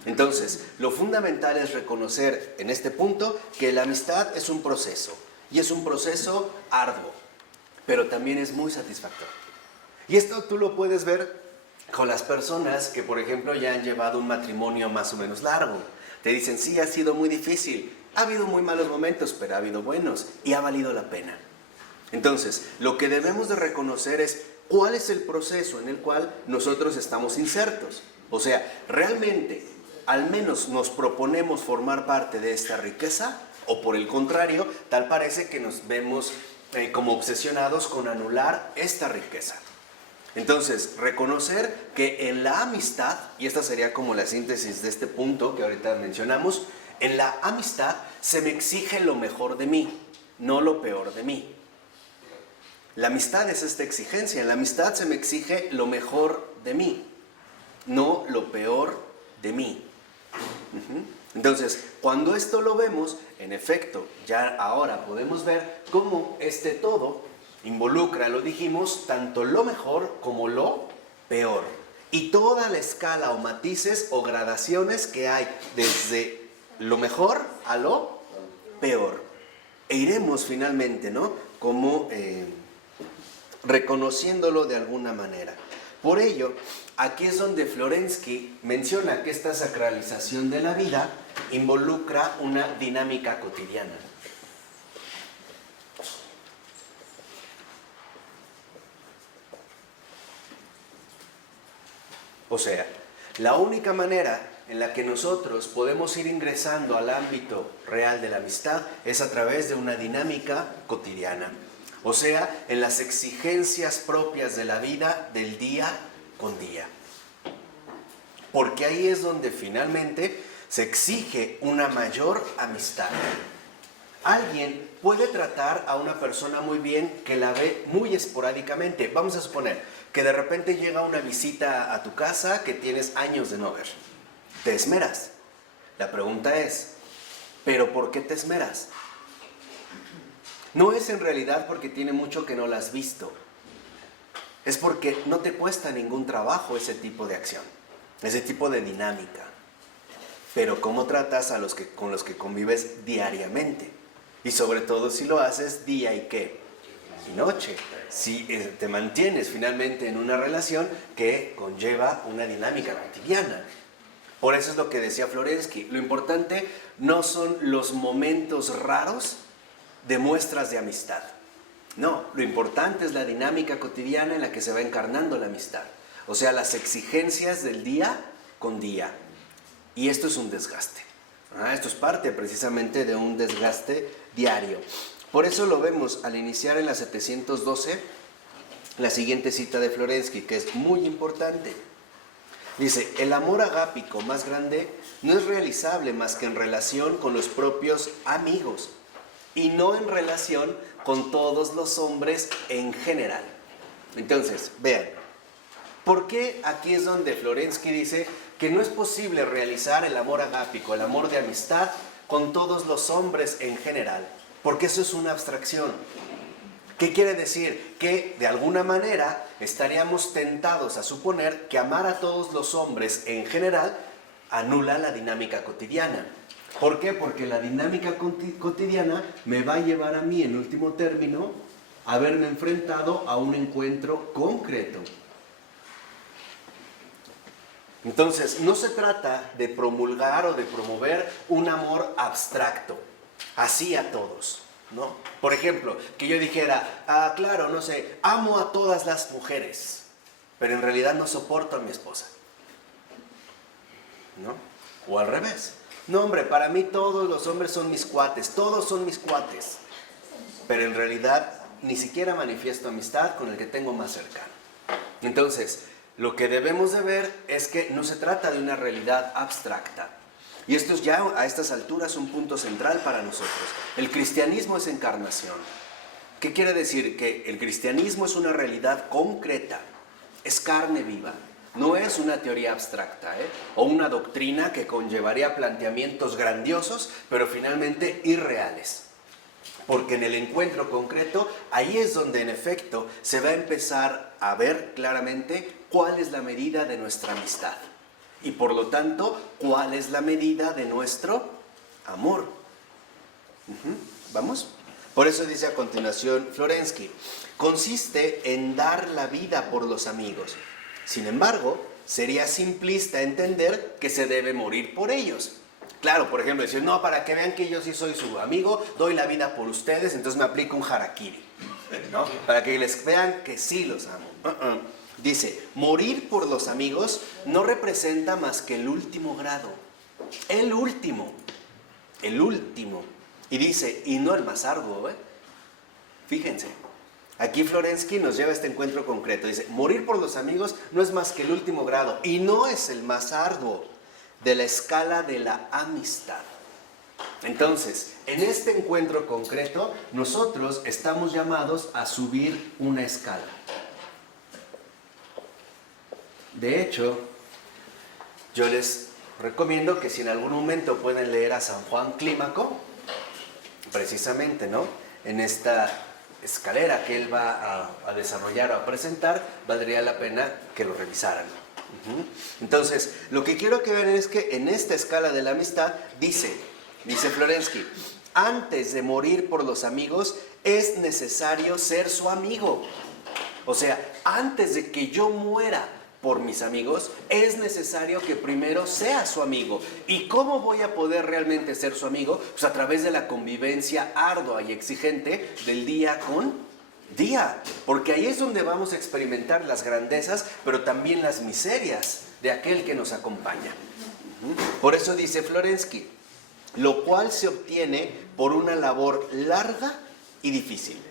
Entonces, lo fundamental es reconocer en este punto que la amistad es un proceso, y es un proceso arduo, pero también es muy satisfactorio. Y esto tú lo puedes ver con las personas que, por ejemplo, ya han llevado un matrimonio más o menos largo. Te dicen: sí, ha sido muy difícil, ha habido muy malos momentos, pero ha habido buenos, y ha valido la pena. Entonces, lo que debemos de reconocer es cuál es el proceso en el cual nosotros estamos insertos. O sea, realmente, al menos nos proponemos formar parte de esta riqueza, o por el contrario, tal parece que nos vemos como obsesionados con anular esta riqueza. Entonces, reconocer que en la amistad, y esta sería como la síntesis de este punto que ahorita mencionamos, en la amistad se me exige lo mejor de mí, no lo peor de mí. La amistad es esta exigencia. En la amistad se me exige lo mejor de mí, no lo peor de mí. Entonces, cuando esto lo vemos, en efecto, ya ahora podemos ver cómo este todo involucra, lo dijimos, tanto lo mejor como lo peor. Y toda la escala o matices o gradaciones que hay desde lo mejor a lo peor. E iremos finalmente, ¿no?, como reconociéndolo de alguna manera. Por ello, aquí es donde Florensky menciona que esta sacralización de la vida involucra una dinámica cotidiana. O sea, la única manera en la que nosotros podemos ir ingresando al ámbito real de la amistad es a través de una dinámica cotidiana. O sea, en las exigencias propias de la vida del día con día. Porque ahí es donde finalmente se exige una mayor amistad. Alguien puede tratar a una persona muy bien que la ve muy esporádicamente. Vamos a suponer que de repente llega una visita a tu casa que tienes años de no ver. Te esmeras. La pregunta es, ¿pero por qué te esmeras? No es en realidad porque tiene mucho que no la has visto. Es porque no te cuesta ningún trabajo ese tipo de acción, ese tipo de dinámica. Pero ¿cómo tratas a con los que convives diariamente? Y sobre todo si lo haces día y qué? Y noche. Si te mantienes finalmente en una relación que conlleva una dinámica cotidiana. Por eso es lo que decía Florensky. Lo importante no son los momentos raros de muestras de amistad. No, lo importante es la dinámica cotidiana en la que se va encarnando la amistad. O sea, las exigencias del día con día. Y esto es un desgaste. Esto es parte precisamente de un desgaste diario. Por eso lo vemos al iniciar en la 712, la siguiente cita de Florensky, que es muy importante. Dice, el amor agápico más grande no es realizable más que en relación con los propios amigos y no en relación con todos los hombres en general. Entonces, vean, ¿por qué aquí es donde Florensky dice que no es posible realizar el amor agápico, el amor de amistad, con todos los hombres en general? Porque eso es una abstracción. ¿Qué quiere decir? Que de alguna manera estaríamos tentados a suponer que amar a todos los hombres en general anula la dinámica cotidiana. ¿Por qué? Porque la dinámica cotidiana me va a llevar a mí, en último término, a verme enfrentado a un encuentro concreto. Entonces, no se trata de promulgar o de promover un amor abstracto, así a todos, ¿no? Por ejemplo, que yo dijera, claro, no sé, amo a todas las mujeres, pero en realidad no soporto a mi esposa, ¿no? O al revés. No, hombre, para mí todos los hombres son mis cuates, todos son mis cuates, pero en realidad ni siquiera manifiesto amistad con el que tengo más cercano. Entonces, lo que debemos de ver es que no se trata de una realidad abstracta. Y esto es ya a estas alturas un punto central para nosotros. El cristianismo es encarnación. ¿Qué quiere decir? Que el cristianismo es una realidad concreta, es carne viva. No es una teoría abstracta, o una doctrina que conllevaría planteamientos grandiosos, pero finalmente irreales. Porque en el encuentro concreto, ahí es donde en efecto se va a empezar a ver claramente cuál es la medida de nuestra amistad. Y por lo tanto, cuál es la medida de nuestro amor. ¿Vamos? Por eso dice a continuación Florensky, consiste en dar la vida por los amigos. Sin embargo, sería simplista entender que se debe morir por ellos. Claro, por ejemplo, decir, no, para que vean que yo sí soy su amigo, doy la vida por ustedes, entonces me aplico un harakiri, ¿no? Para que les vean que sí los amo. Dice, morir por los amigos no representa más que el último grado. El último. Y dice, y no el más arduo, Fíjense. Aquí Florensky nos lleva a este encuentro concreto. Dice, morir por los amigos no es más que el último grado y no es el más arduo de la escala de la amistad. Entonces, en este encuentro concreto, nosotros estamos llamados a subir una escala. De hecho, yo les recomiendo que si en algún momento pueden leer a San Juan Clímaco, precisamente, ¿no? En esta escalera que él va a desarrollar o a presentar, valdría la pena que lo revisaran. Entonces, lo que quiero que vean es que en esta escala de la amistad dice Florensky, antes de morir por los amigos es necesario ser su amigo. O sea, antes de que yo muera por mis amigos, es necesario que primero sea su amigo. ¿Y cómo voy a poder realmente ser su amigo? Pues a través de la convivencia ardua y exigente del día con día. Porque ahí es donde vamos a experimentar las grandezas, pero también las miserias de aquel que nos acompaña. Por eso dice Florensky, lo cual se obtiene por una labor larga y difícil.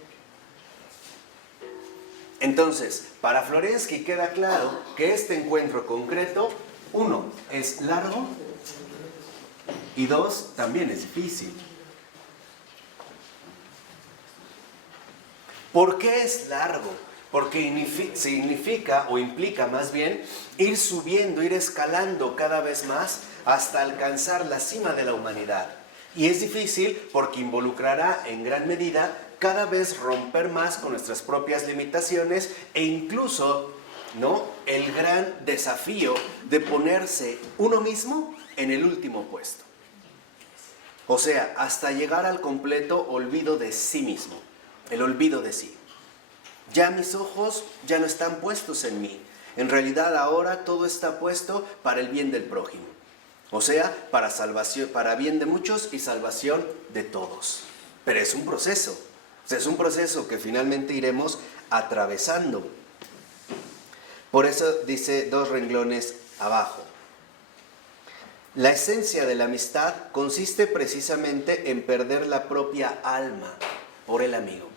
Entonces, para Florensky queda claro que este encuentro concreto, 1, es largo y 2, también es difícil. ¿Por qué es largo? Porque significa, o implica más bien, ir subiendo, ir escalando cada vez más hasta alcanzar la cima de la humanidad. Y es difícil porque involucrará en gran medida cada vez romper más con nuestras propias limitaciones e incluso, ¿no?, el gran desafío de ponerse uno mismo en el último puesto. O sea, hasta llegar al completo olvido de sí mismo, el olvido de sí. Ya mis ojos ya no están puestos en mí. En realidad ahora todo está puesto para el bien del prójimo. O sea, para salvación, para bien de muchos y salvación de todos. Pero es un proceso. O sea, es un proceso que finalmente iremos atravesando. Por eso dice 2 renglones abajo. La esencia de la amistad consiste precisamente en perder la propia alma por el amigo.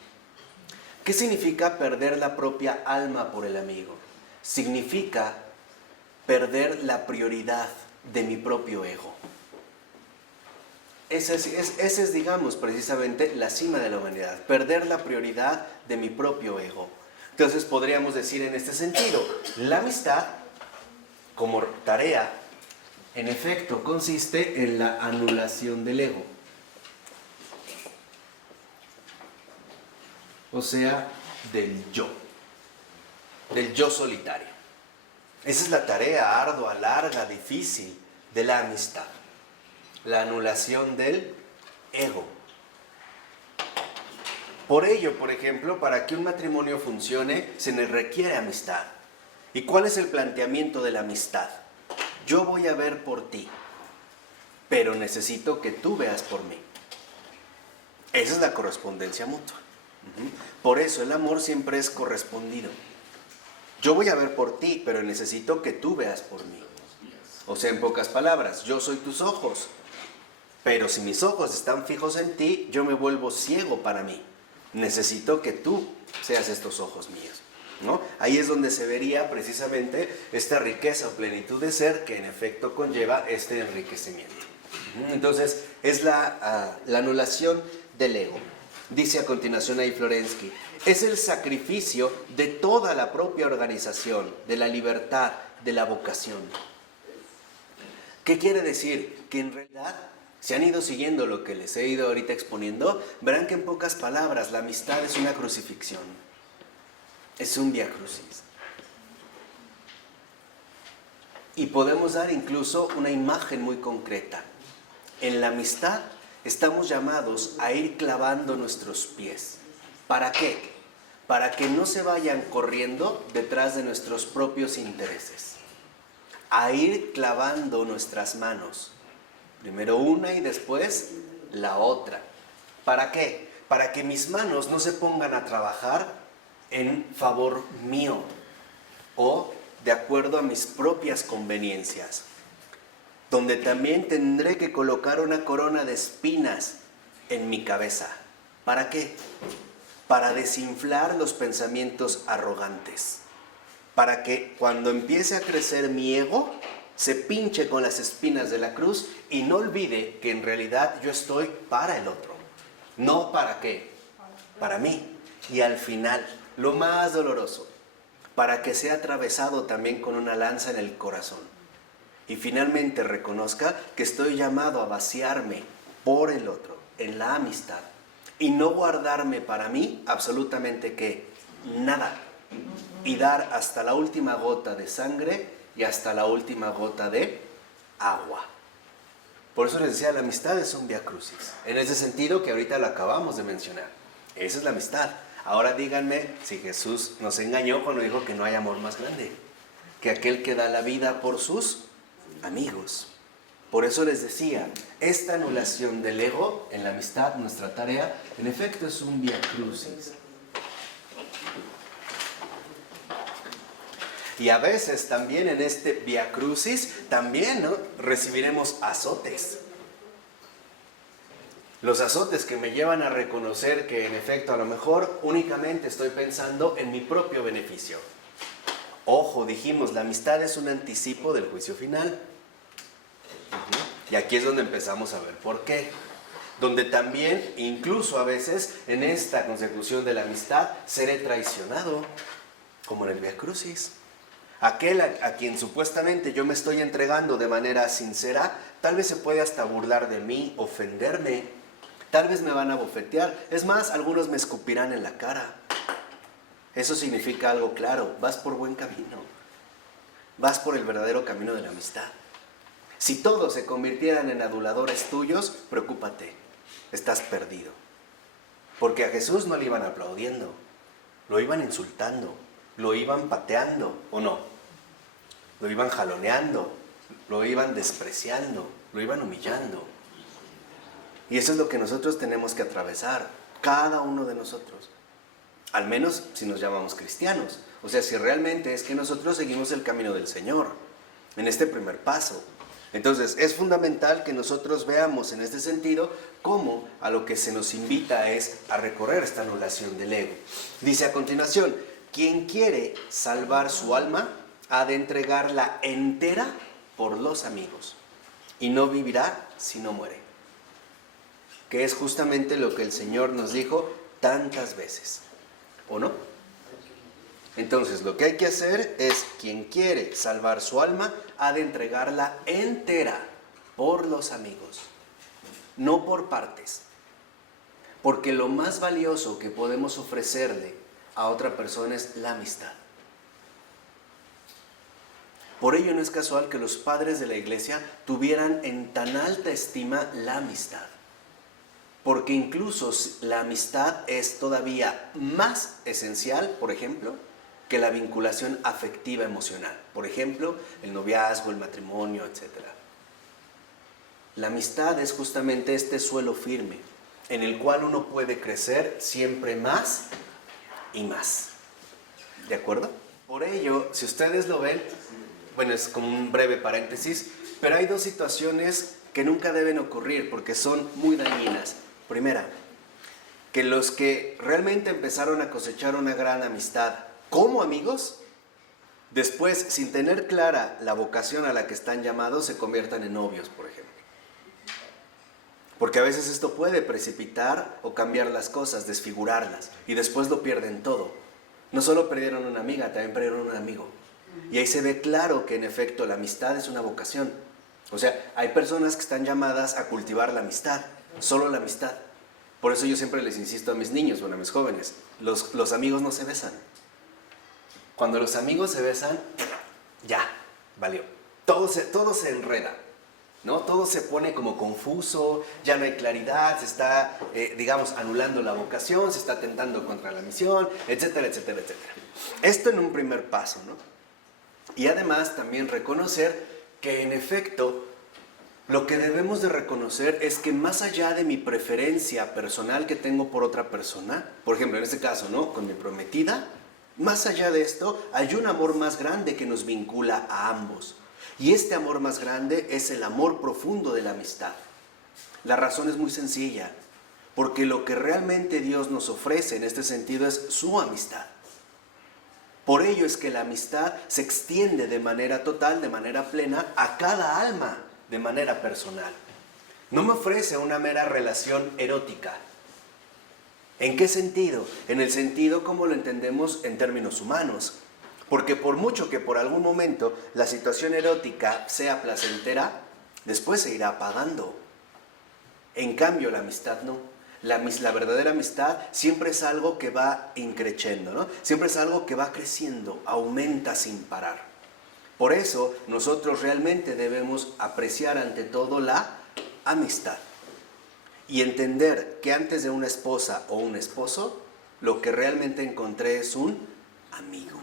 ¿Qué significa perder la propia alma por el amigo? Significa perder la prioridad de mi propio ego. Esa es, digamos, precisamente la cima de la humanidad. Perder la prioridad de mi propio ego. Entonces podríamos decir en este sentido, la amistad, como tarea, en efecto, consiste en la anulación del ego. O sea, del yo solitario. Esa es la tarea ardua, larga, difícil de la amistad. La anulación del ego. Por ello, por ejemplo, para que un matrimonio funcione, se nos requiere amistad. ¿Y cuál es el planteamiento de la amistad? Yo voy a ver por ti, pero necesito que tú veas por mí. Esa es la correspondencia mutua. Por eso el amor siempre es correspondido. Yo voy a ver por ti, pero necesito que tú veas por mí. O sea, en pocas palabras, yo soy tus ojos, pero si mis ojos están fijos en ti, yo me vuelvo ciego para mí. Necesito que tú seas estos ojos míos, ¿no? Ahí es donde se vería precisamente esta riqueza o plenitud de ser que en efecto conlleva este enriquecimiento. Entonces, es la anulación del ego. Dice a continuación ahí Florensky, es el sacrificio de toda la propia organización, de la libertad, de la vocación. ¿Qué quiere decir? Que en realidad, si han ido siguiendo lo que les he ido ahorita exponiendo, verán que en pocas palabras la amistad es una crucifixión. Es un vía crucis. Y podemos dar incluso una imagen muy concreta. En la amistad estamos llamados a ir clavando nuestros pies. ¿Para qué? Para que no se vayan corriendo detrás de nuestros propios intereses. A ir clavando nuestras manos. Primero una y después la otra. ¿Para qué? Para que mis manos no se pongan a trabajar en favor mío o de acuerdo a mis propias conveniencias, donde también tendré que colocar una corona de espinas en mi cabeza. ¿Para qué? Para desinflar los pensamientos arrogantes, para que cuando empiece a crecer mi ego, se pinche con las espinas de la cruz y no olvide que en realidad yo estoy para el otro. ¿No para qué? Para mí. Y al final, lo más doloroso, para que sea atravesado también con una lanza en el corazón. Y finalmente reconozca que estoy llamado a vaciarme por el otro, en la amistad. Y no guardarme para mí absolutamente ¿qué? Nada. Y dar hasta la última gota de sangre y hasta la última gota de agua. Por eso les decía, la amistad es un vía crucis. En ese sentido que ahorita lo acabamos de mencionar. Esa es la amistad. Ahora díganme si Jesús nos engañó cuando dijo que no hay amor más grande que aquel que da la vida por sus amigos. Por eso les decía, esta anulación del ego en la amistad, nuestra tarea, en efecto es un vía crucis. Y a veces también en este vía crucis, también, ¿no?, recibiremos azotes. Los azotes que me llevan a reconocer que en efecto a lo mejor únicamente estoy pensando en mi propio beneficio. Ojo, dijimos, la amistad es un anticipo del juicio final. Y aquí es donde empezamos a ver por qué. Donde también, incluso a veces, en esta consecución de la amistad, seré traicionado, como en el Vía Crucis. Aquel a quien supuestamente yo me estoy entregando de manera sincera, tal vez se puede hasta burlar de mí, ofenderme. Tal vez me van a bofetear. Es más, algunos me escupirán en la cara. Eso significa algo claro. Vas por buen camino. Vas por el verdadero camino de la amistad. Si todos se convirtieran en aduladores tuyos, preocúpate. Estás perdido. Porque a Jesús no le iban aplaudiendo. Lo iban insultando. Lo iban pateando, ¿o no? Lo iban jaloneando. Lo iban despreciando. Lo iban humillando. Y eso es lo que nosotros tenemos que atravesar, cada uno de nosotros. Al menos si nos llamamos cristianos. O sea, si realmente es que nosotros seguimos el camino del Señor, en este primer paso. Entonces, es fundamental que nosotros veamos en este sentido cómo a lo que se nos invita es a recorrer esta anulación del ego. Dice a continuación, quien quiere salvar su alma, ha de entregarla entera por los amigos, y no vivirá si no muere. Que es justamente lo que el Señor nos dijo tantas veces, ¿o no? Entonces, lo que hay que hacer es, quien quiere salvar su alma, ha de entregarla entera por los amigos, no por partes. Porque lo más valioso que podemos ofrecerle a otra persona es la amistad. Por ello no es casual que los padres de la iglesia tuvieran en tan alta estima la amistad. Porque incluso la amistad es todavía más esencial, por ejemplo, que la vinculación afectiva emocional. Por ejemplo, el noviazgo, el matrimonio, etc. La amistad es justamente este suelo firme, en el cual uno puede crecer siempre más y más. ¿De acuerdo? Por ello, si ustedes lo ven, bueno, es como un breve paréntesis, pero hay dos situaciones que nunca deben ocurrir porque son muy dañinas. Primera, que los que realmente empezaron a cosechar una gran amistad como amigos, después, sin tener clara la vocación a la que están llamados, se conviertan en novios, por ejemplo. Porque a veces esto puede precipitar o cambiar las cosas, desfigurarlas, y después lo pierden todo. No solo perdieron una amiga, también perdieron un amigo. Y ahí se ve claro que en efecto la amistad es una vocación. O sea, hay personas que están llamadas a cultivar la amistad, solo la amistad. Por eso yo siempre les insisto a mis niños, bueno, a mis jóvenes, los amigos no se besan. Cuando los amigos se besan, ya, valió. Todo se enreda, ¿no? Todo se pone como confuso, ya no hay claridad, se está, digamos, anulando la vocación, se está atentando contra la misión, etcétera, etcétera, etcétera. Esto en un primer paso, ¿no? Y además también reconocer que en efecto lo que debemos de reconocer es que más allá de mi preferencia personal que tengo por otra persona, por ejemplo en este caso, ¿no? Con mi prometida, más allá de esto hay un amor más grande que nos vincula a ambos. Y este amor más grande es el amor profundo de la amistad. La razón es muy sencilla, porque lo que realmente Dios nos ofrece en este sentido es su amistad. Por ello es que la amistad se extiende de manera total, de manera plena, a cada alma, de manera personal. No me ofrece una mera relación erótica. ¿En qué sentido? En el sentido como lo entendemos en términos humanos. Porque por mucho que por algún momento la situación erótica sea placentera, después se irá apagando. En cambio, la amistad no. La verdadera amistad siempre es algo que va increciendo, ¿no? Siempre es algo que va creciendo, aumenta sin parar. Por eso nosotros realmente debemos apreciar ante todo la amistad y entender que antes de una esposa o un esposo, lo que realmente encontré es un amigo.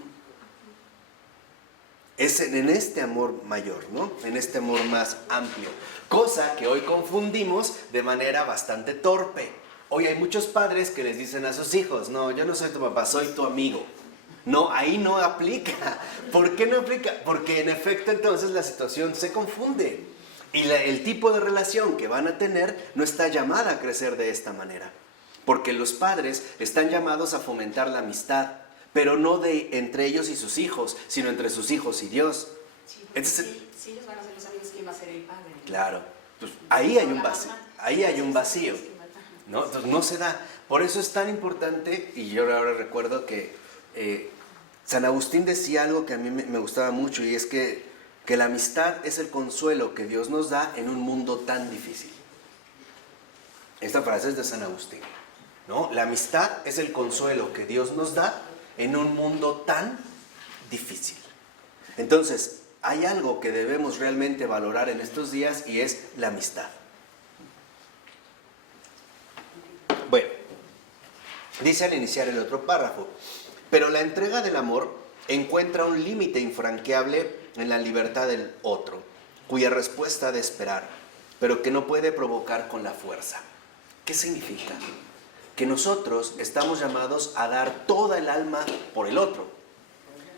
Es en este amor mayor, ¿no? En este amor más amplio. Cosa que hoy confundimos de manera bastante torpe. Hoy hay muchos padres que les dicen a sus hijos, no, yo no soy tu papá, soy tu amigo. No, ahí no aplica. ¿Por qué no aplica? Porque en efecto entonces la situación se confunde. Y el tipo de relación que van a tener no está llamada a crecer de esta manera. Porque los padres están llamados a fomentar la amistad, pero no entre ellos y sus hijos, sino entre sus hijos y Dios. Sí, si ellos van a ser los amigos, ¿quién va a ser el padre? Claro, pues ahí hay un vacío, ¿no? Entonces no se da. Por eso es tan importante, y yo ahora recuerdo que San Agustín decía algo que a mí me gustaba mucho, y es que la amistad es el consuelo que Dios nos da en un mundo tan difícil. Esta frase es de San Agustín, ¿no? La amistad es el consuelo que Dios nos da en un mundo tan difícil. Entonces, hay algo que debemos realmente valorar en estos días y es la amistad. Bueno, dice al iniciar el otro párrafo, pero la entrega del amor encuentra un límite infranqueable en la libertad del otro, cuya respuesta ha de esperar, pero que no puede provocar con la fuerza. ¿Qué significa? Que nosotros estamos llamados a dar toda el alma por el otro,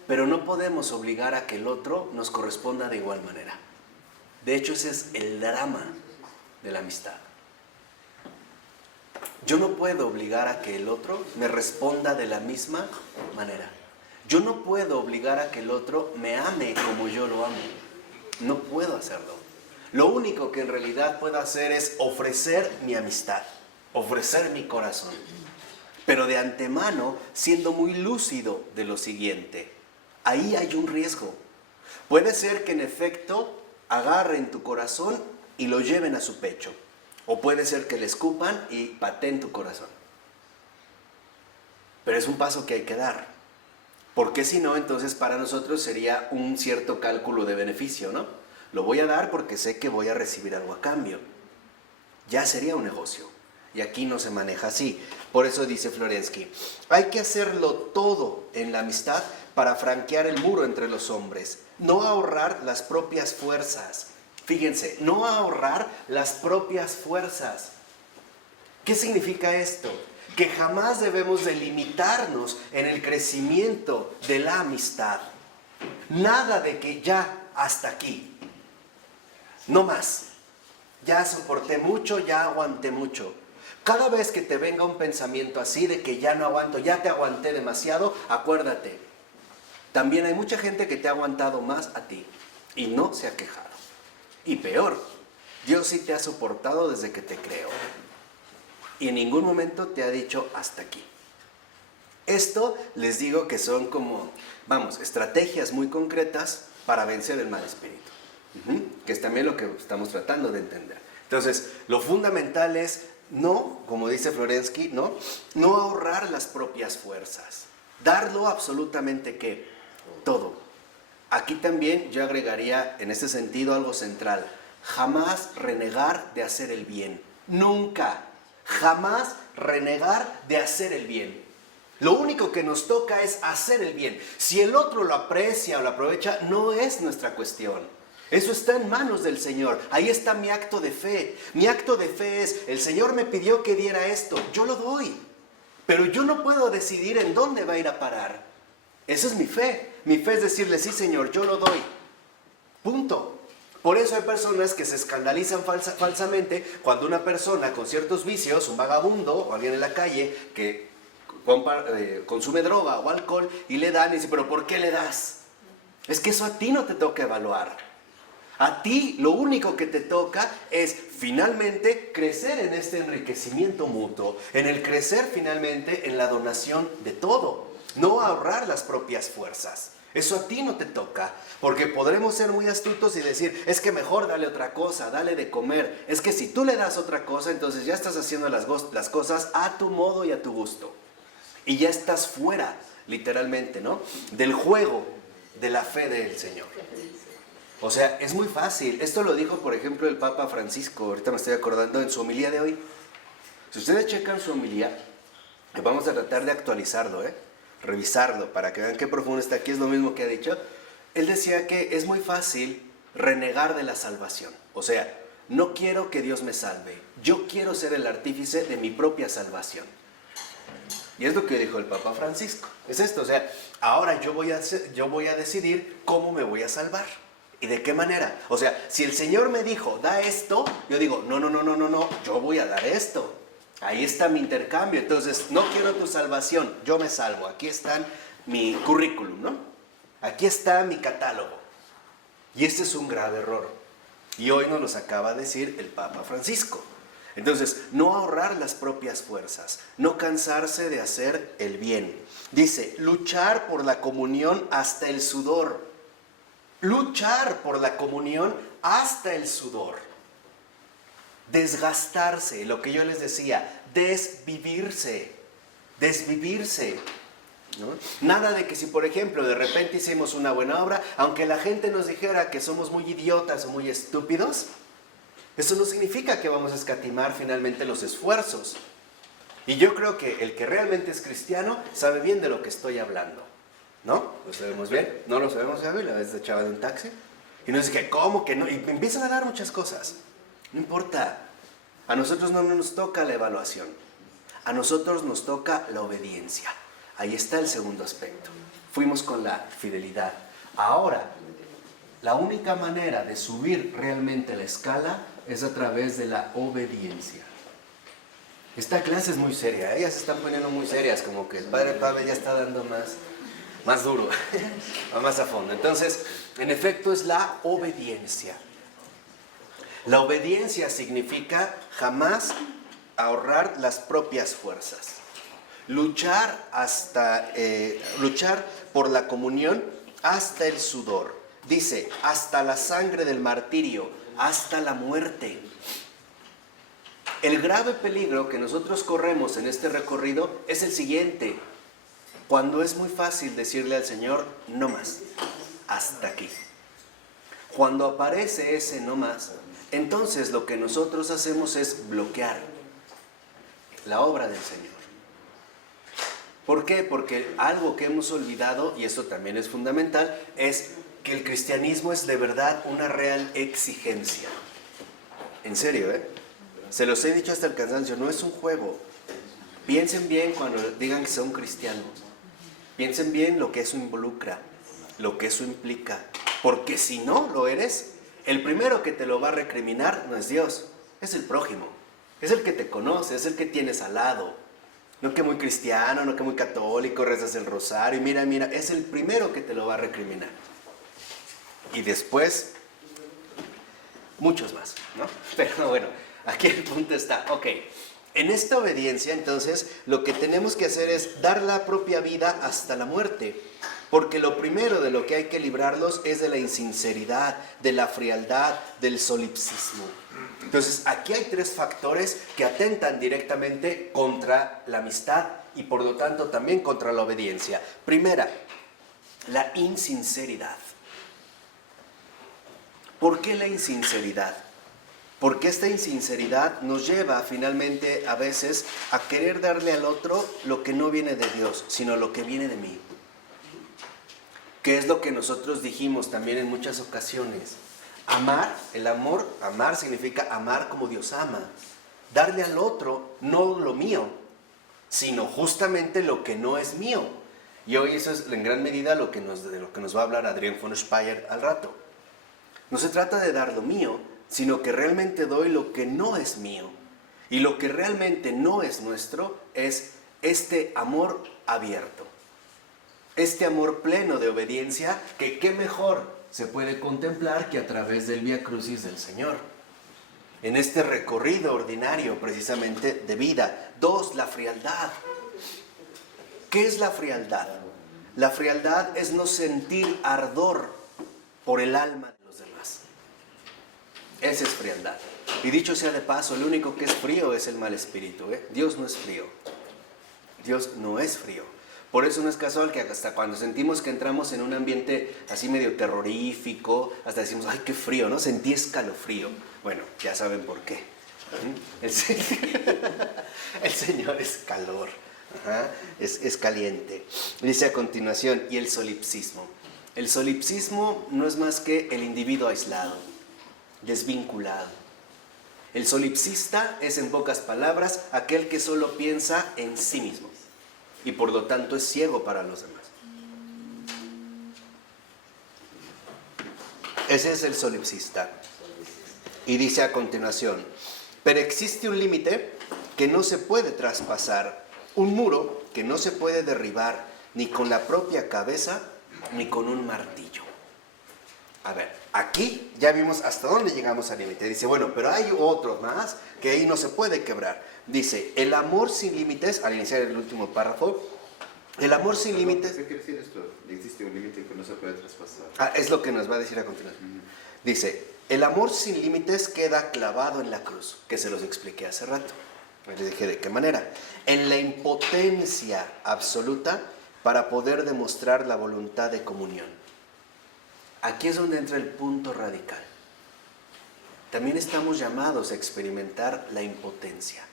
pero no podemos obligar a que el otro nos corresponda de igual manera. De hecho, ese es el drama de la amistad. Yo no puedo obligar a que el otro me responda de la misma manera. Yo no puedo obligar a que el otro me ame como yo lo amo. No puedo hacerlo. Lo único que en realidad puedo hacer es ofrecer mi amistad, ofrecer mi corazón. Pero de antemano, siendo muy lúcido de lo siguiente. Ahí hay un riesgo. Puede ser que en efecto agarren tu corazón y lo lleven a su pecho. O puede ser que le escupan y pateen tu corazón. Pero es un paso que hay que dar. Porque si no, entonces para nosotros sería un cierto cálculo de beneficio, ¿no? Lo voy a dar porque sé que voy a recibir algo a cambio. Ya sería un negocio. Y aquí no se maneja así. Por eso dice Florensky, hay que hacerlo todo en la amistad para franquear el muro entre los hombres, no ahorrar las propias fuerzas. Fíjense, no ahorrar las propias fuerzas. ¿Qué significa esto? Que jamás debemos de limitarnos en el crecimiento de la amistad. Nada de que ya hasta aquí. No más. Ya soporté mucho, ya aguanté mucho. Cada vez que te venga un pensamiento así de que ya no aguanto, ya te aguanté demasiado, acuérdate. También hay mucha gente que te ha aguantado más a ti y no se ha quejado. Y peor, Dios sí te ha soportado desde que te creó. Y en ningún momento te ha dicho hasta aquí. Esto les digo que son como, estrategias muy concretas para vencer el mal espíritu. Que es también lo que estamos tratando de entender. Entonces, lo fundamental es no, como dice Florensky, no ahorrar las propias fuerzas. Darlo absolutamente ¿qué? Todo. Aquí también yo agregaría en este sentido algo central. Jamás renegar de hacer el bien. Nunca. Jamás renegar de hacer el bien. Lo único que nos toca es hacer el bien. Si el otro lo aprecia o lo aprovecha, no es nuestra cuestión. Eso está en manos del Señor. Ahí está mi acto de fe. Mi acto de fe es, el Señor me pidió que diera esto, yo lo doy. Pero yo no puedo decidir en dónde va a ir a parar. Esa es mi fe. Mi fe es decirle, sí Señor, yo lo doy. Punto. Por eso hay personas que se escandalizan falsamente cuando una persona con ciertos vicios, un vagabundo o alguien en la calle que consume droga o alcohol y le dan y dice, pero ¿por qué le das? Es que eso a ti no te toca evaluar. A ti lo único que te toca es finalmente crecer en este enriquecimiento mutuo, en el crecer finalmente en la donación de todo, no ahorrar las propias fuerzas. Eso a ti no te toca, porque podremos ser muy astutos y decir, es que mejor dale otra cosa, dale de comer. Es que si tú le das otra cosa, entonces ya estás haciendo las cosas a tu modo y a tu gusto. Y ya estás fuera, literalmente, ¿no? Del juego de la fe del Señor. O sea, es muy fácil. Esto lo dijo, por ejemplo, el Papa Francisco, ahorita me estoy acordando, en su homilía de hoy. Si ustedes checan su homilía, vamos a tratar de actualizarlo, revisarlo, para que vean qué profundo está aquí, es lo mismo que ha dicho. Él decía que es muy fácil renegar de la salvación. O sea, no quiero que Dios me salve, yo quiero ser el artífice de mi propia salvación. Y es lo que dijo el Papa Francisco. Es esto, o sea, ahora yo voy a decidir cómo me voy a salvar. ¿Y de qué manera? O sea, si el Señor me dijo, da esto, yo digo, no, yo voy a dar esto. Ahí está mi intercambio. Entonces, no quiero tu salvación, yo me salvo. Aquí está mi currículum, ¿no? Aquí está mi catálogo. Y este es un grave error. Y hoy nos los acaba de decir el Papa Francisco. Entonces, no ahorrar las propias fuerzas, no cansarse de hacer el bien. Dice, luchar por la comunión hasta el sudor. Luchar por la comunión hasta el sudor. desgastarse, lo que yo les decía, desvivirse, ¿no? Nada de que si por ejemplo de repente hicimos una buena obra, aunque la gente nos dijera que somos muy idiotas o muy estúpidos, eso no significa que vamos a escatimar finalmente los esfuerzos. Y yo creo que el que realmente es cristiano sabe bien de lo que estoy hablando, ¿no? ¿Lo sabemos bien? ¿No lo sabemos bien? La vez echaba de un taxi y nos dije, ¿cómo que no? Y me empiezan a dar muchas cosas. No importa, a nosotros no nos toca la evaluación, a nosotros nos toca la obediencia. Ahí está el segundo aspecto. Fuimos con la fidelidad. Ahora, la única manera de subir realmente la escala es a través de la obediencia. Esta clase es muy seria, ellas se están poniendo muy serias, como que el Padre Pablo ya está dando más duro, va más a fondo. Entonces, en efecto es la obediencia. La obediencia significa jamás ahorrar las propias fuerzas. Luchar por la comunión hasta el sudor. Dice, hasta la sangre del martirio, hasta la muerte. El grave peligro que nosotros corremos en este recorrido es el siguiente. Cuando es muy fácil decirle al Señor, no más, hasta aquí. Cuando aparece ese no más, entonces lo que nosotros hacemos es bloquear la obra del Señor. ¿Por qué? Porque algo que hemos olvidado, y esto también es fundamental, es que el cristianismo es de verdad una real exigencia. En serio, se los he dicho hasta el cansancio, no es un juego. Piensen bien cuando digan que son cristianos. Piensen bien lo que eso involucra, lo que eso implica. Porque si no lo eres, el primero que te lo va a recriminar no es Dios, es el prójimo. Es el que te conoce, es el que tienes al lado. No que muy cristiano, no que muy católico, rezas el rosario. Y mira, es el primero que te lo va a recriminar. Y después, muchos más, ¿no? Pero bueno, aquí el punto está, ok. En esta obediencia, entonces, lo que tenemos que hacer es dar la propia vida hasta la muerte. Porque lo primero de lo que hay que librarlos es de la insinceridad, de la frialdad, del solipsismo. Entonces, aquí hay tres factores que atentan directamente contra la amistad y por lo tanto también contra la obediencia. Primera, la insinceridad. ¿Por qué la insinceridad? Porque esta insinceridad nos lleva finalmente a veces a querer darle al otro lo que no viene de Dios, sino lo que viene de mí. Que es lo que nosotros dijimos también en muchas ocasiones. Amar, el amor, amar significa amar como Dios ama. Darle al otro no lo mío, sino justamente lo que no es mío. Y hoy eso es en gran medida de lo que nos va a hablar Adrián von Speyer al rato. No se trata de dar lo mío, sino que realmente doy lo que no es mío. Y lo que realmente no es nuestro es este amor abierto. Este amor pleno de obediencia, que qué mejor se puede contemplar que a través del Vía Crucis del Señor. En este recorrido ordinario precisamente de vida. 2, la frialdad. ¿Qué es la frialdad? La frialdad es no sentir ardor por el alma de los demás. Esa es frialdad. Y dicho sea de paso, el único que es frío es el mal espíritu. Dios no es frío. Dios no es frío. Por eso no es casual que hasta cuando sentimos que entramos en un ambiente así medio terrorífico, hasta decimos, ¡ay, qué frío!, ¿no? Sentí escalofrío. Bueno, ya saben por qué. El Señor es calor. Es caliente. Dice a continuación, y el solipsismo. El solipsismo no es más que el individuo aislado, desvinculado. El solipsista es, en pocas palabras, aquel que solo piensa en sí mismo y por lo tanto es ciego para los demás. Ese es el solipsista. Y dice a continuación, pero existe un límite que no se puede traspasar, un muro que no se puede derribar ni con la propia cabeza ni con un martillo. A ver, aquí ya vimos hasta dónde llegamos al límite. Dice, bueno, pero hay otro más que ahí no se puede quebrar. Dice, el amor sin límites, al iniciar el último párrafo, el amor sin límites... ¿Qué quiere decir esto? Existe un límite que no se puede traspasar. Es lo que nos va a decir a continuación. Dice, El amor sin límites queda clavado en la cruz, que se los expliqué hace rato. Les dije de qué manera. En la impotencia absoluta para poder demostrar la voluntad de comunión. Aquí es donde entra el punto radical. También estamos llamados a experimentar la impotencia.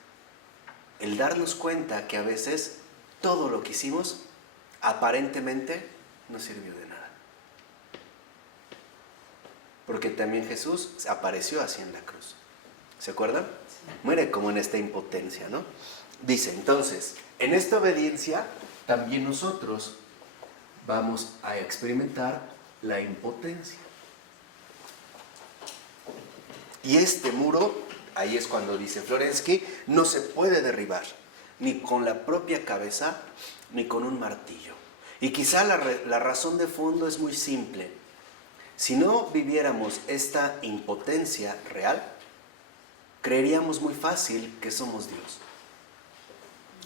El darnos cuenta que a veces todo lo que hicimos aparentemente no sirvió de nada. Porque también Jesús apareció así en la cruz. ¿Se acuerdan? Muere como en esta impotencia, ¿no? Dice, entonces, en esta obediencia también nosotros vamos a experimentar la impotencia. Y este muro, ahí es cuando dice Florensky, no se puede derribar, ni con la propia cabeza, ni con un martillo. Y quizá la razón de fondo es muy simple. Si no viviéramos esta impotencia real, creeríamos muy fácil que somos Dios,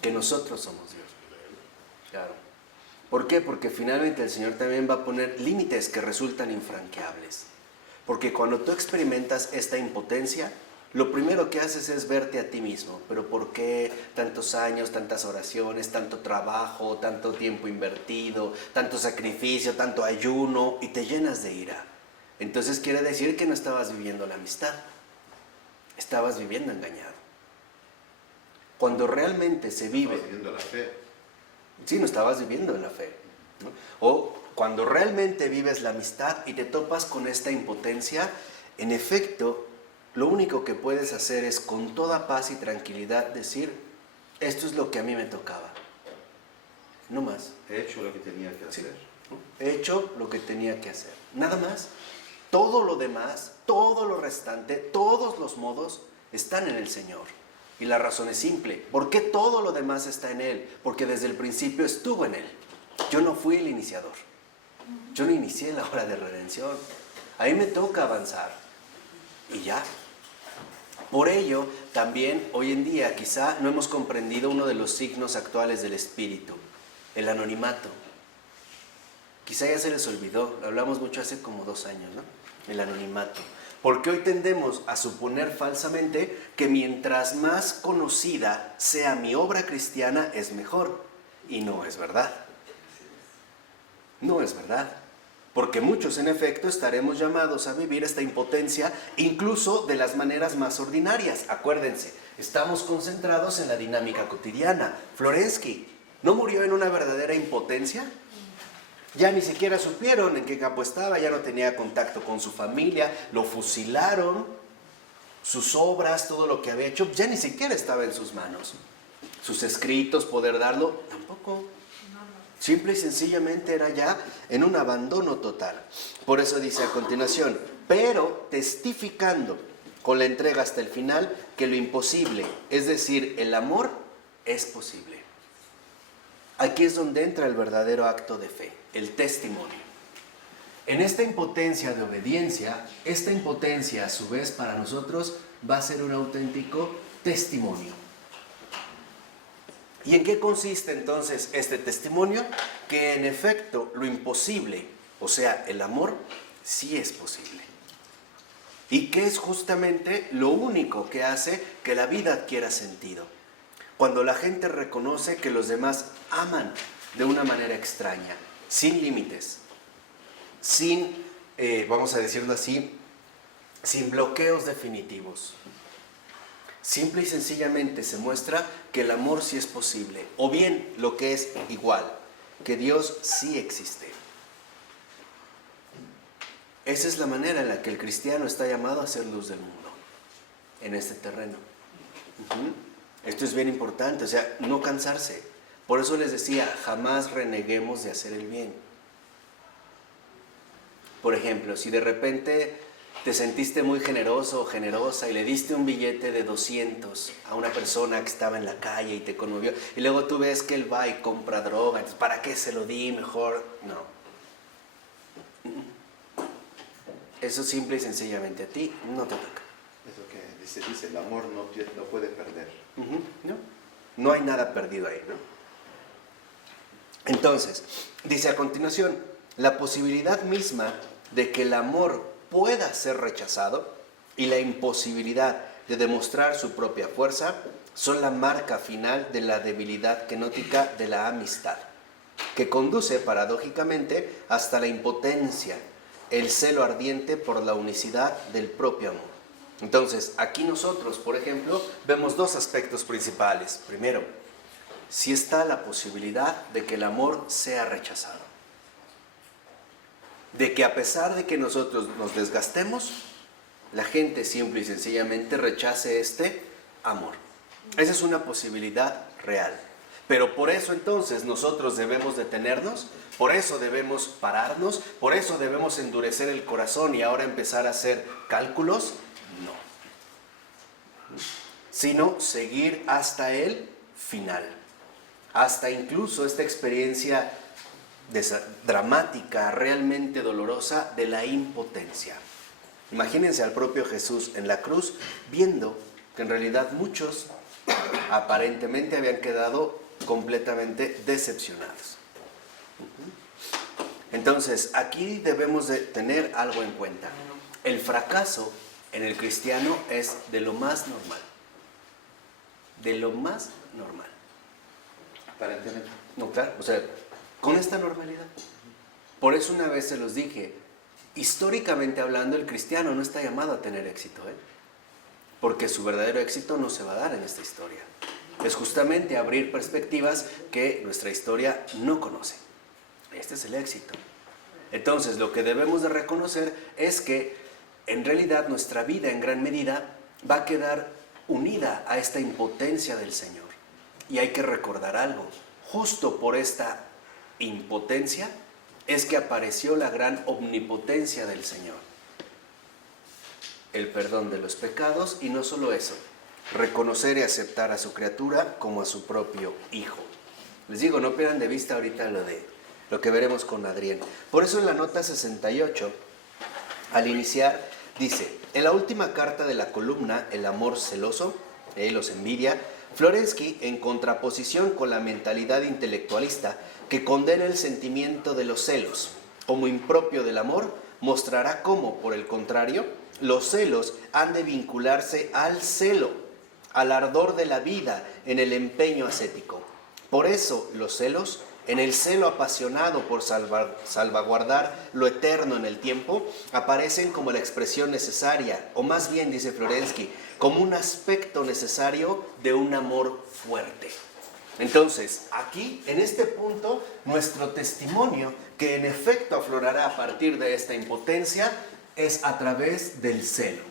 que nosotros somos Dios. Claro. ¿Por qué? Porque finalmente el Señor también va a poner límites que resultan infranqueables. Porque cuando tú experimentas esta impotencia, lo primero que haces es verte a ti mismo. Pero ¿por qué tantos años, tantas oraciones, tanto trabajo, tanto tiempo invertido, tanto sacrificio, tanto ayuno? Y te llenas de ira. Entonces quiere decir que no estabas viviendo la amistad. Estabas viviendo engañado. Cuando realmente se vive... Estabas viviendo la fe. Sí, no estabas viviendo en la fe, ¿no? O cuando realmente vives la amistad y te topas con esta impotencia, en efecto, lo único que puedes hacer es con toda paz y tranquilidad decir, esto es lo que a mí me tocaba. No más. He hecho lo que tenía que hacer. ¿No? He hecho lo que tenía que hacer. Nada más. Todo lo demás, todo lo restante, todos los modos están en el Señor. Y la razón es simple. ¿Por qué todo lo demás está en Él? Porque desde el principio estuvo en Él. Yo no fui el iniciador. Yo no inicié la obra de redención. A mí me toca avanzar. Y ya. Por ello, también hoy en día quizá no hemos comprendido uno de los signos actuales del Espíritu. El anonimato. Quizá ya se les olvidó. Lo hablamos mucho hace como 2 años, ¿no? El anonimato. Porque hoy tendemos a suponer falsamente que mientras más conocida sea mi obra cristiana es mejor. Y no es verdad. No es verdad. Porque muchos en efecto estaremos llamados a vivir esta impotencia incluso de las maneras más ordinarias. Acuérdense, estamos concentrados en la dinámica cotidiana. Florensky, ¿no murió en una verdadera impotencia? Ya ni siquiera supieron en qué campo estaba, ya no tenía contacto con su familia, lo fusilaron, sus obras, todo lo que había hecho, ya ni siquiera estaba en sus manos. Sus escritos, poder darlo, tampoco. Simple y sencillamente era ya en un abandono total. Por eso dice a continuación, pero testificando con la entrega hasta el final que lo imposible, es decir, el amor, es posible. Aquí es donde entra el verdadero acto de fe, el testimonio. En esta impotencia de obediencia, esta impotencia a su vez para nosotros va a ser un auténtico testimonio. ¿Y en qué consiste entonces este testimonio? Que en efecto lo imposible, o sea, el amor, sí es posible. Y que es justamente lo único que hace que la vida adquiera sentido. Cuando la gente reconoce que los demás aman de una manera extraña, sin límites, sin, vamos a decirlo así, sin bloqueos definitivos. Simple y sencillamente se muestra que el amor sí es posible, o bien lo que es igual, que Dios sí existe. Esa es la manera en la que el cristiano está llamado a ser luz del mundo, en este terreno. Esto es bien importante, o sea, no cansarse. Por eso les decía, jamás reneguemos de hacer el bien. Por ejemplo, si de repente te sentiste muy generoso o generosa y le diste un billete de 200 a una persona que estaba en la calle y te conmovió, y luego tú ves que él va y compra droga, entonces, ¿para qué se lo di? Mejor no. Eso simple y sencillamente a ti no te toca. Eso que dice el amor no puede perder. No hay nada perdido ahí, ¿no? Entonces, dice a continuación, la posibilidad misma de que el amor pueda ser rechazado y la imposibilidad de demostrar su propia fuerza son la marca final de la debilidad kenótica de la amistad, que conduce paradójicamente hasta la impotencia, el celo ardiente por la unicidad del propio amor. Entonces, aquí nosotros, por ejemplo, vemos dos aspectos principales. Primero, si está la posibilidad de que el amor sea rechazado, de que a pesar de que nosotros nos desgastemos, la gente simple y sencillamente rechace este amor. Esa es una posibilidad real. Pero por eso entonces nosotros debemos detenernos, por eso debemos pararnos, por eso debemos endurecer el corazón y ahora empezar a hacer cálculos. No. Sino seguir hasta el final. Hasta incluso esta experiencia dramática, realmente dolorosa de la impotencia. Imagínense al propio Jesús en la cruz viendo que en realidad muchos aparentemente habían quedado completamente decepcionados. Entonces, aquí debemos de tener algo en cuenta. El fracaso en el cristiano es de lo más normal. De lo más normal. Aparentemente. No, claro, o sea, con esta normalidad. Por eso una vez se los dije, históricamente hablando, el cristiano no está llamado a tener éxito, porque su verdadero éxito no se va a dar en esta historia. Es justamente abrir perspectivas que nuestra historia no conoce. Este es el éxito. Entonces, lo que debemos de reconocer es que en realidad nuestra vida en gran medida va a quedar unida a esta impotencia del Señor. Y hay que recordar algo. Justo por esta impotencia es que apareció la gran omnipotencia del Señor. El perdón de los pecados y no solo eso, reconocer y aceptar a su criatura como a su propio hijo. Les digo, no pierdan de vista ahorita lo que veremos con Adrián. Por eso en la nota 68, al iniciar, dice, en la última carta de la columna, El amor celoso, los envidia, Florensky, en contraposición con la mentalidad intelectualista que condena el sentimiento de los celos como impropio del amor, mostrará cómo, por el contrario, los celos han de vincularse al celo, al ardor de la vida en el empeño ascético. Por eso los celos, en el celo apasionado por salvaguardar lo eterno en el tiempo, aparecen como la expresión necesaria, o más bien, dice Florensky, como un aspecto necesario de un amor fuerte. Entonces, aquí, en este punto, nuestro testimonio, que en efecto aflorará a partir de esta impotencia, es a través del celo.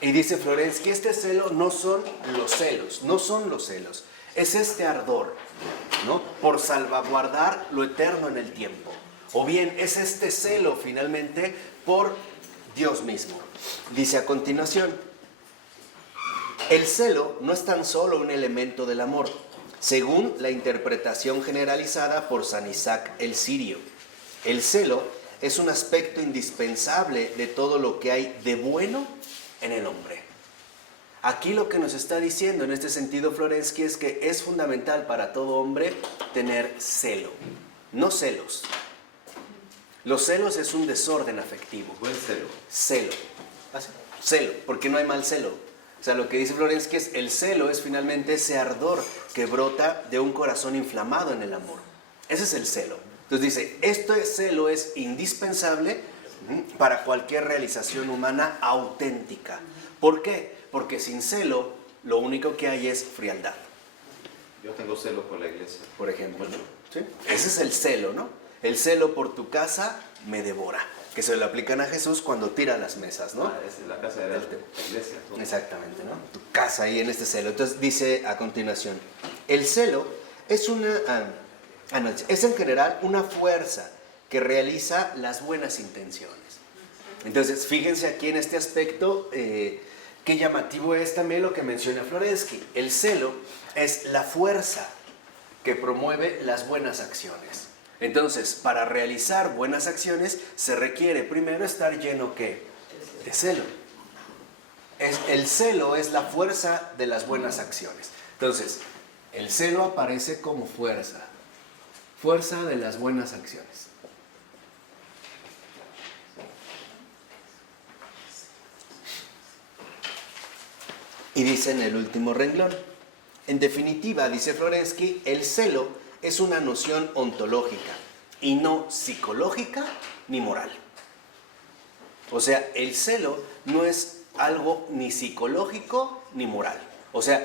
Y dice Florensky, este celo no son los celos, es este ardor, ¿no?, por salvaguardar lo eterno en el tiempo. O bien, es este celo, finalmente, por Dios mismo. Dice a continuación, el celo no es tan solo un elemento del amor, según la interpretación generalizada por San Isaac el Sirio. El celo es un aspecto indispensable de todo lo que hay de bueno en el hombre. Aquí lo que nos está diciendo en este sentido Florensky es que es fundamental para todo hombre tener celo, no celos. Los celos es un desorden afectivo. Buen celo. Celo. Celo, porque no hay mal celo. O sea, lo que dice Florensky es el celo es finalmente ese ardor que brota de un corazón inflamado en el amor. Ese es el celo. Entonces dice, este celo es indispensable para cualquier realización humana auténtica. ¿Por qué? Porque sin celo lo único que hay es frialdad. Yo tengo celo por la iglesia. Por ejemplo, ¿sí? Ese es el celo, ¿no? El celo por tu casa me devora. Que se lo aplican a Jesús cuando tira las mesas, ¿no? Es la casa de la iglesia, ¿no? Exactamente, ¿no? Tu casa ahí en este celo. Entonces dice a continuación, el celo es es en general una fuerza que realiza las buenas intenciones. Entonces, fíjense aquí en este aspecto, qué llamativo es también lo que menciona Florensky. El celo es la fuerza que promueve las buenas acciones. Entonces, para realizar buenas acciones se requiere primero estar lleno, ¿qué? De celo. El celo es la fuerza de las buenas acciones. Entonces, el celo aparece como fuerza de las buenas acciones. Y dice en el último renglón, en definitiva, dice Florensky, el celo es una noción ontológica y no psicológica ni moral. O sea, el celo no es algo ni psicológico ni moral. O sea,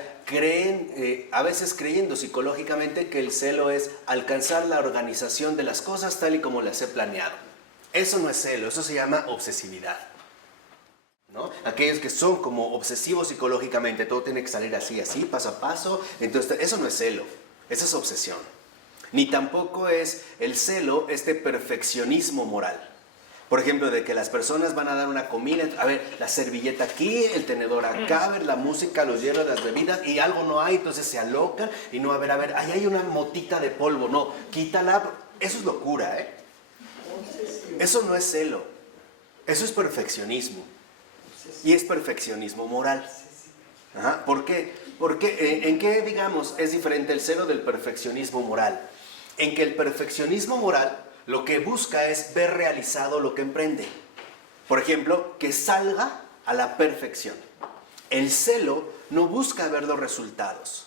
a veces creyendo psicológicamente que el celo es alcanzar la organización de las cosas tal y como las he planeado. Eso no es celo, eso se llama obsesividad, ¿no? Aquellos que son como obsesivos psicológicamente, todo tiene que salir así, así, paso a paso. Entonces, eso no es celo, eso es obsesión. Ni tampoco es el celo este perfeccionismo moral. Por ejemplo, de que las personas van a dar una comida, a ver, la servilleta aquí, el tenedor acá, a ver, la música, los hielos, las bebidas, y algo no hay, entonces se alocan, y no, a ver, ahí hay una motita de polvo, no, quítala. Eso es locura, ¿eh? Eso no es celo, eso es perfeccionismo, y es perfeccionismo moral. Ajá. ¿Por qué? Porque, ¿en qué, digamos, es diferente el celo del perfeccionismo moral? En que el perfeccionismo moral lo que busca es ver realizado lo que emprende. Por ejemplo, que salga a la perfección. El celo no busca ver los resultados.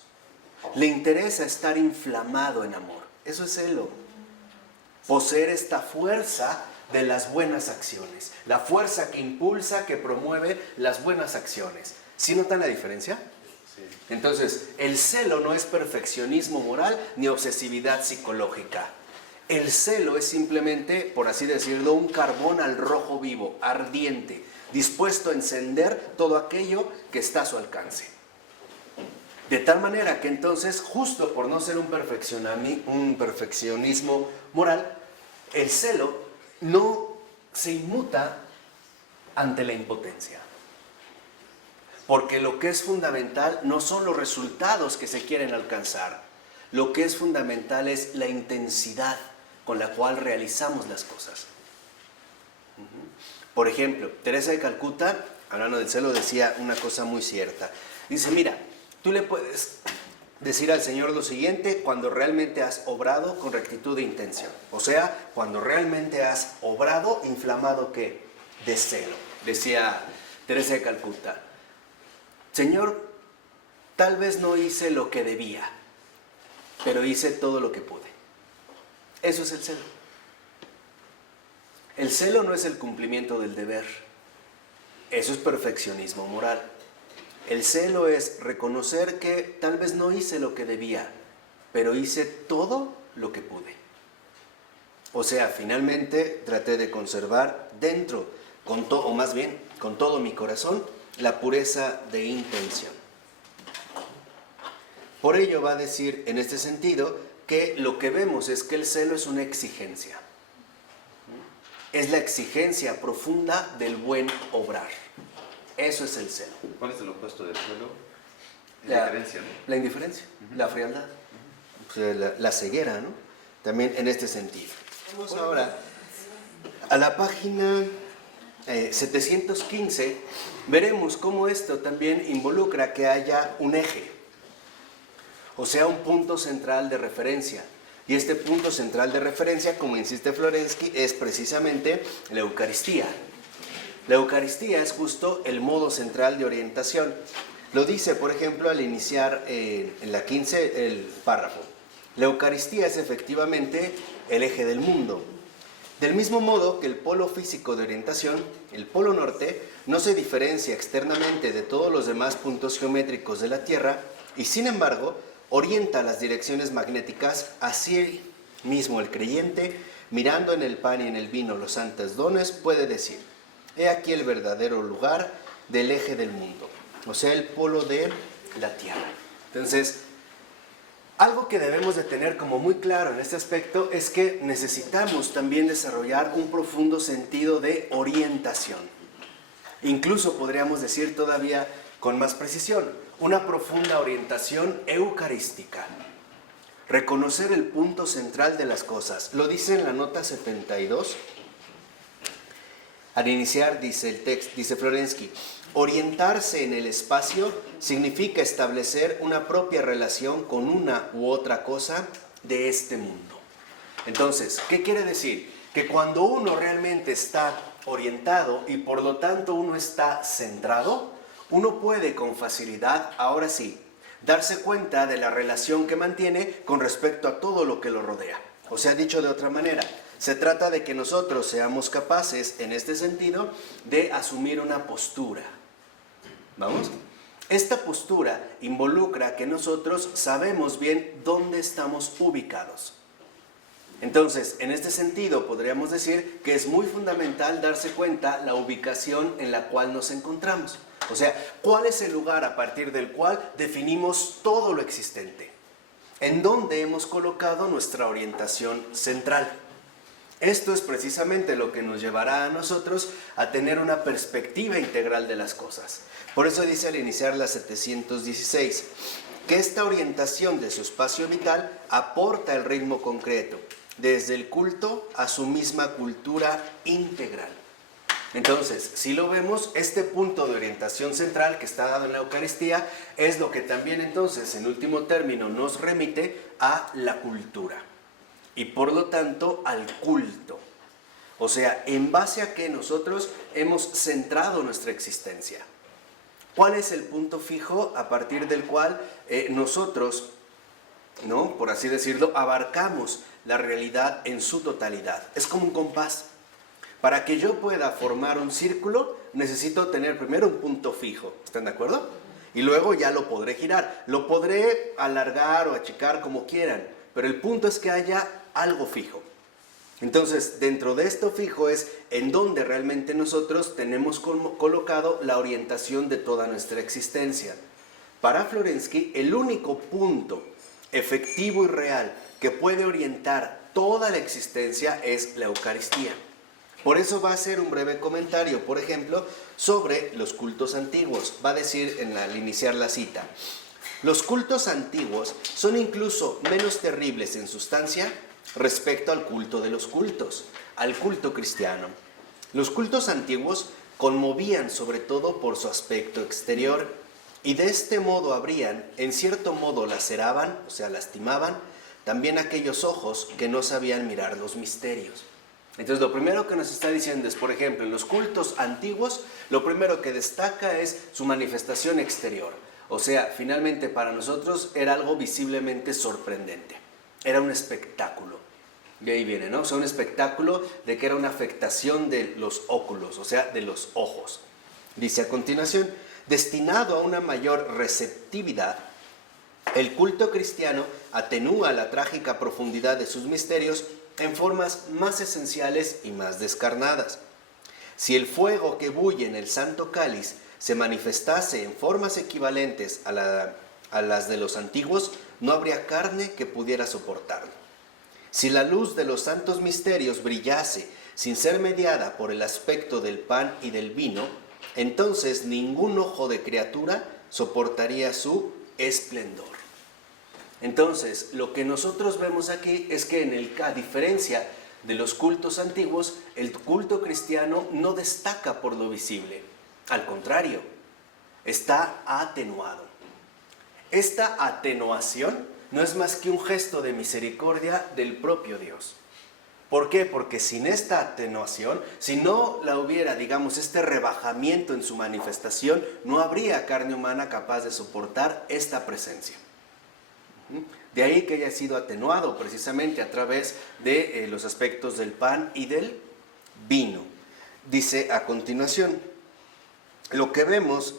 Le interesa estar inflamado en amor. Eso es celo. Poseer esta fuerza de las buenas acciones. La fuerza que impulsa, que promueve las buenas acciones. ¿Sí notan la diferencia? Sí. Entonces, el celo no es perfeccionismo moral ni obsesividad psicológica. El celo es simplemente, por así decirlo, un carbón al rojo vivo, ardiente, dispuesto a encender todo aquello que está a su alcance. De tal manera que entonces, justo por no ser un perfeccionismo moral, el celo no se inmuta ante la impotencia. Porque lo que es fundamental no son los resultados que se quieren alcanzar. Lo que es fundamental es la intensidad con la cual realizamos las cosas. Por ejemplo, Teresa de Calcuta, hablando del celo, decía una cosa muy cierta. Dice, mira, tú le puedes decir al Señor lo siguiente cuando realmente has obrado con rectitud de intención. O sea, cuando realmente has obrado inflamado, ¿qué? De celo. Decía Teresa de Calcuta, Señor, tal vez no hice lo que debía, pero hice todo lo que pude. Eso es el celo. El celo no es el cumplimiento del deber. Eso es perfeccionismo moral. El celo es reconocer que tal vez no hice lo que debía, pero hice todo lo que pude. O sea, finalmente traté de conservar dentro, o más bien, con todo mi corazón, la pureza de intención. Por ello va a decir en este sentido que lo que vemos es que el celo es una exigencia. Es la exigencia profunda del buen obrar. Eso es el celo. ¿Cuál es el opuesto del celo? La Indiferencia, ¿no? La indiferencia, la frialdad, o sea, la ceguera, ¿no? También en este sentido. Vamos ahora a la página 715. Veremos cómo esto también involucra que haya un eje, o sea, un punto central de referencia. Y este punto central de referencia, como insiste Florensky, es precisamente la Eucaristía. La Eucaristía es justo el modo central de orientación. Lo dice, por ejemplo, al iniciar en la 15 el párrafo. La Eucaristía es efectivamente el eje del mundo. Del mismo modo que el polo físico de orientación, el polo norte, no se diferencia externamente de todos los demás puntos geométricos de la Tierra y, sin embargo, orienta las direcciones magnéticas hacia él mismo. El creyente, mirando en el pan y en el vino los santos dones, puede decir: he aquí el verdadero lugar del eje del mundo, o sea, el polo de la Tierra. Entonces, algo que debemos de tener como muy claro en este aspecto es que necesitamos también desarrollar un profundo sentido de orientación. Incluso podríamos decir todavía con más precisión, una profunda orientación eucarística. Reconocer el punto central de las cosas. Lo dice en la nota 72. Al iniciar dice el texto, dice Florensky, orientarse en el espacio significa establecer una propia relación con una u otra cosa de este mundo. Entonces, ¿qué quiere decir? Que cuando uno realmente está orientado y por lo tanto uno está centrado, uno puede con facilidad, ahora sí, darse cuenta de la relación que mantiene con respecto a todo lo que lo rodea. O sea, dicho de otra manera, se trata de que nosotros seamos capaces, en este sentido, de asumir una postura. ¿Vamos? Esta postura involucra que nosotros sabemos bien dónde estamos ubicados. Entonces, en este sentido, podríamos decir que es muy fundamental darse cuenta la ubicación en la cual nos encontramos. O sea, ¿cuál es el lugar a partir del cual definimos todo lo existente? ¿En dónde hemos colocado nuestra orientación central? Esto es precisamente lo que nos llevará a nosotros a tener una perspectiva integral de las cosas. Por eso dice al iniciar la 716, que esta orientación de su espacio vital aporta el ritmo concreto, desde el culto a su misma cultura integral. Entonces, si lo vemos, este punto de orientación central que está dado en la Eucaristía es lo que también entonces, en último término, nos remite a la cultura y por lo tanto al culto. O sea, en base a que nosotros hemos centrado nuestra existencia. ¿Cuál es el punto fijo a partir del cual nosotros, ¿no?, por así decirlo, abarcamos la realidad en su totalidad? Es como un compás. Para que yo pueda formar un círculo, necesito tener primero un punto fijo. ¿Están de acuerdo? Y luego ya lo podré girar. Lo podré alargar o achicar como quieran, pero el punto es que haya algo fijo. Entonces, dentro de esto fijo es en donde realmente nosotros tenemos colocado la orientación de toda nuestra existencia. Para Florensky, el único punto efectivo y real que puede orientar toda la existencia es la Eucaristía. Por eso va a hacer un breve comentario, por ejemplo, sobre los cultos antiguos. Va a decir al iniciar la cita: los cultos antiguos son incluso menos terribles en sustancia respecto al culto de los cultos, al culto cristiano. Los cultos antiguos conmovían sobre todo por su aspecto exterior y de este modo habrían, en cierto modo laceraban, o sea, lastimaban, también aquellos ojos que no sabían mirar los misterios. Entonces, lo primero que nos está diciendo es, por ejemplo, en los cultos antiguos, lo primero que destaca es su manifestación exterior. O sea, finalmente para nosotros era algo visiblemente sorprendente. Era un espectáculo. De ahí viene, ¿no? O sea, un espectáculo de que era una afectación de los óculos, o sea, de los ojos. Dice a continuación, destinado a una mayor receptividad, el culto cristiano atenúa la trágica profundidad de sus misterios en formas más esenciales y más descarnadas. Si el fuego que bulle en el santo cáliz se manifestase en formas equivalentes a las de los antiguos, no habría carne que pudiera soportarlo. Si la luz de los santos misterios brillase sin ser mediada por el aspecto del pan y del vino, entonces ningún ojo de criatura soportaría su esplendor. Entonces, lo que nosotros vemos aquí es que a diferencia de los cultos antiguos, el culto cristiano no destaca por lo visible. Al contrario, está atenuado. Esta atenuación no es más que un gesto de misericordia del propio Dios. ¿Por qué? Porque sin esta atenuación, si no la hubiera, digamos, este rebajamiento en su manifestación, no habría carne humana capaz de soportar esta presencia. De ahí que haya sido atenuado precisamente a través de los aspectos del pan y del vino. Dice a continuación, lo que vemos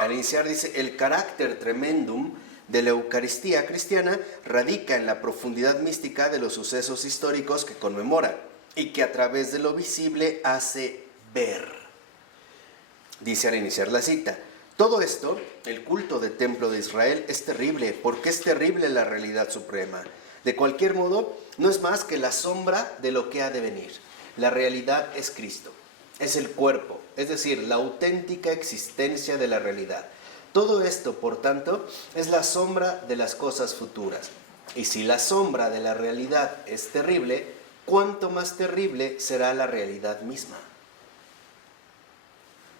al iniciar, dice, el carácter tremendum de la Eucaristía cristiana radica en la profundidad mística de los sucesos históricos que conmemora y que a través de lo visible hace ver. Dice al iniciar la cita, todo esto, el culto del templo de Israel, es terrible, porque es terrible la realidad suprema. De cualquier modo, no es más que la sombra de lo que ha de venir. La realidad es Cristo, es el cuerpo, es decir, la auténtica existencia de la realidad. Todo esto, por tanto, es la sombra de las cosas futuras. Y si la sombra de la realidad es terrible, ¿cuánto más terrible será la realidad misma?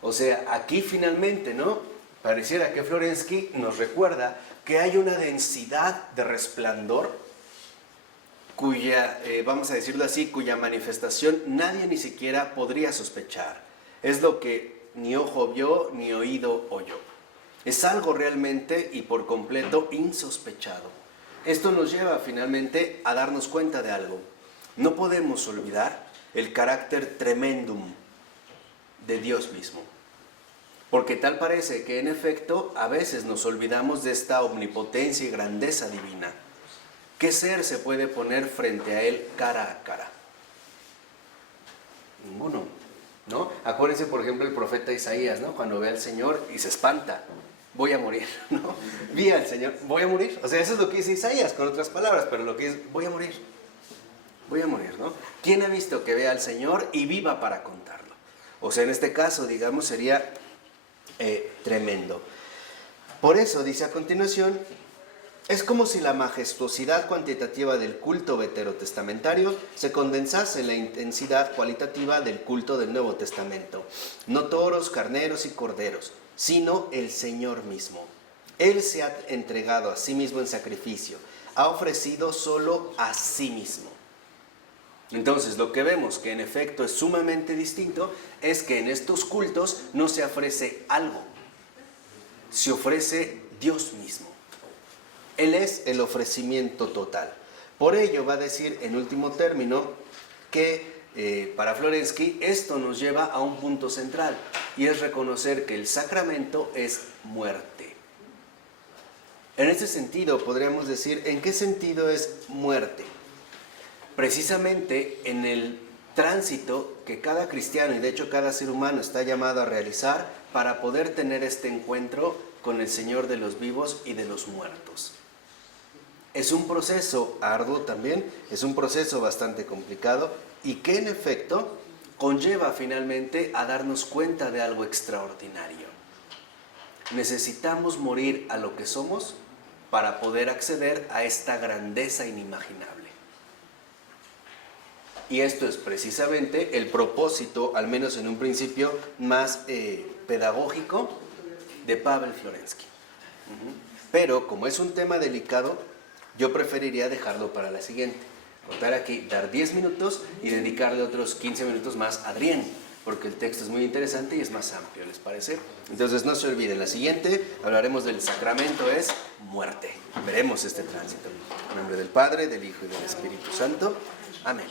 O sea, aquí finalmente, ¿no? Pareciera que Florensky nos recuerda que hay una densidad de resplandor cuya, vamos a decirlo así, cuya manifestación nadie ni siquiera podría sospechar. Es lo que ni ojo vio, ni oído oyó. Es algo realmente y por completo insospechado. Esto nos lleva finalmente a darnos cuenta de algo. No podemos olvidar el carácter tremendum de Dios mismo. Porque tal parece que en efecto a veces nos olvidamos de esta omnipotencia y grandeza divina. ¿Qué ser se puede poner frente a Él cara a cara? Ninguno, ¿no? Acuérdense, por ejemplo, el profeta Isaías, ¿no? Cuando ve al Señor y se espanta. Voy a morir, ¿no? Vi al Señor, voy a morir. O sea, eso es lo que dice Isaías, con otras palabras, pero lo que es, voy a morir. Voy a morir, ¿no? ¿Quién ha visto que vea al Señor y viva para contarlo? O sea, en este caso, digamos, sería tremendo. Por eso, dice a continuación, es como si la majestuosidad cuantitativa del culto veterotestamentario se condensase en la intensidad cualitativa del culto del Nuevo Testamento. No toros, carneros y corderos, sino el Señor mismo. Él se ha entregado a sí mismo en sacrificio, ha ofrecido solo a sí mismo. Entonces, lo que vemos que en efecto es sumamente distinto es que en estos cultos no se ofrece algo, se ofrece Dios mismo. Él es el ofrecimiento total. Por ello va a decir en último término que para Florensky esto nos lleva a un punto central y es reconocer que el sacramento es muerte. En ese sentido podríamos decir, ¿en qué sentido es muerte? Precisamente en el tránsito que cada cristiano y de hecho cada ser humano está llamado a realizar para poder tener este encuentro con el Señor de los vivos y de los muertos. Es un proceso arduo también, es un proceso bastante complicado y que en efecto conlleva finalmente a darnos cuenta de algo extraordinario. Necesitamos morir a lo que somos para poder acceder a esta grandeza inimaginable. Y esto es precisamente el propósito, al menos en un principio, más pedagógico de Pavel Florensky. Pero como es un tema delicado, yo preferiría dejarlo para la siguiente. Contar aquí, dar 10 minutos y dedicarle otros 15 minutos más a Adrián, porque el texto es muy interesante y es más amplio, ¿les parece? Entonces no se olviden, la siguiente hablaremos del sacramento es muerte. Veremos este tránsito. En nombre del Padre, del Hijo y del Espíritu Santo. Amén.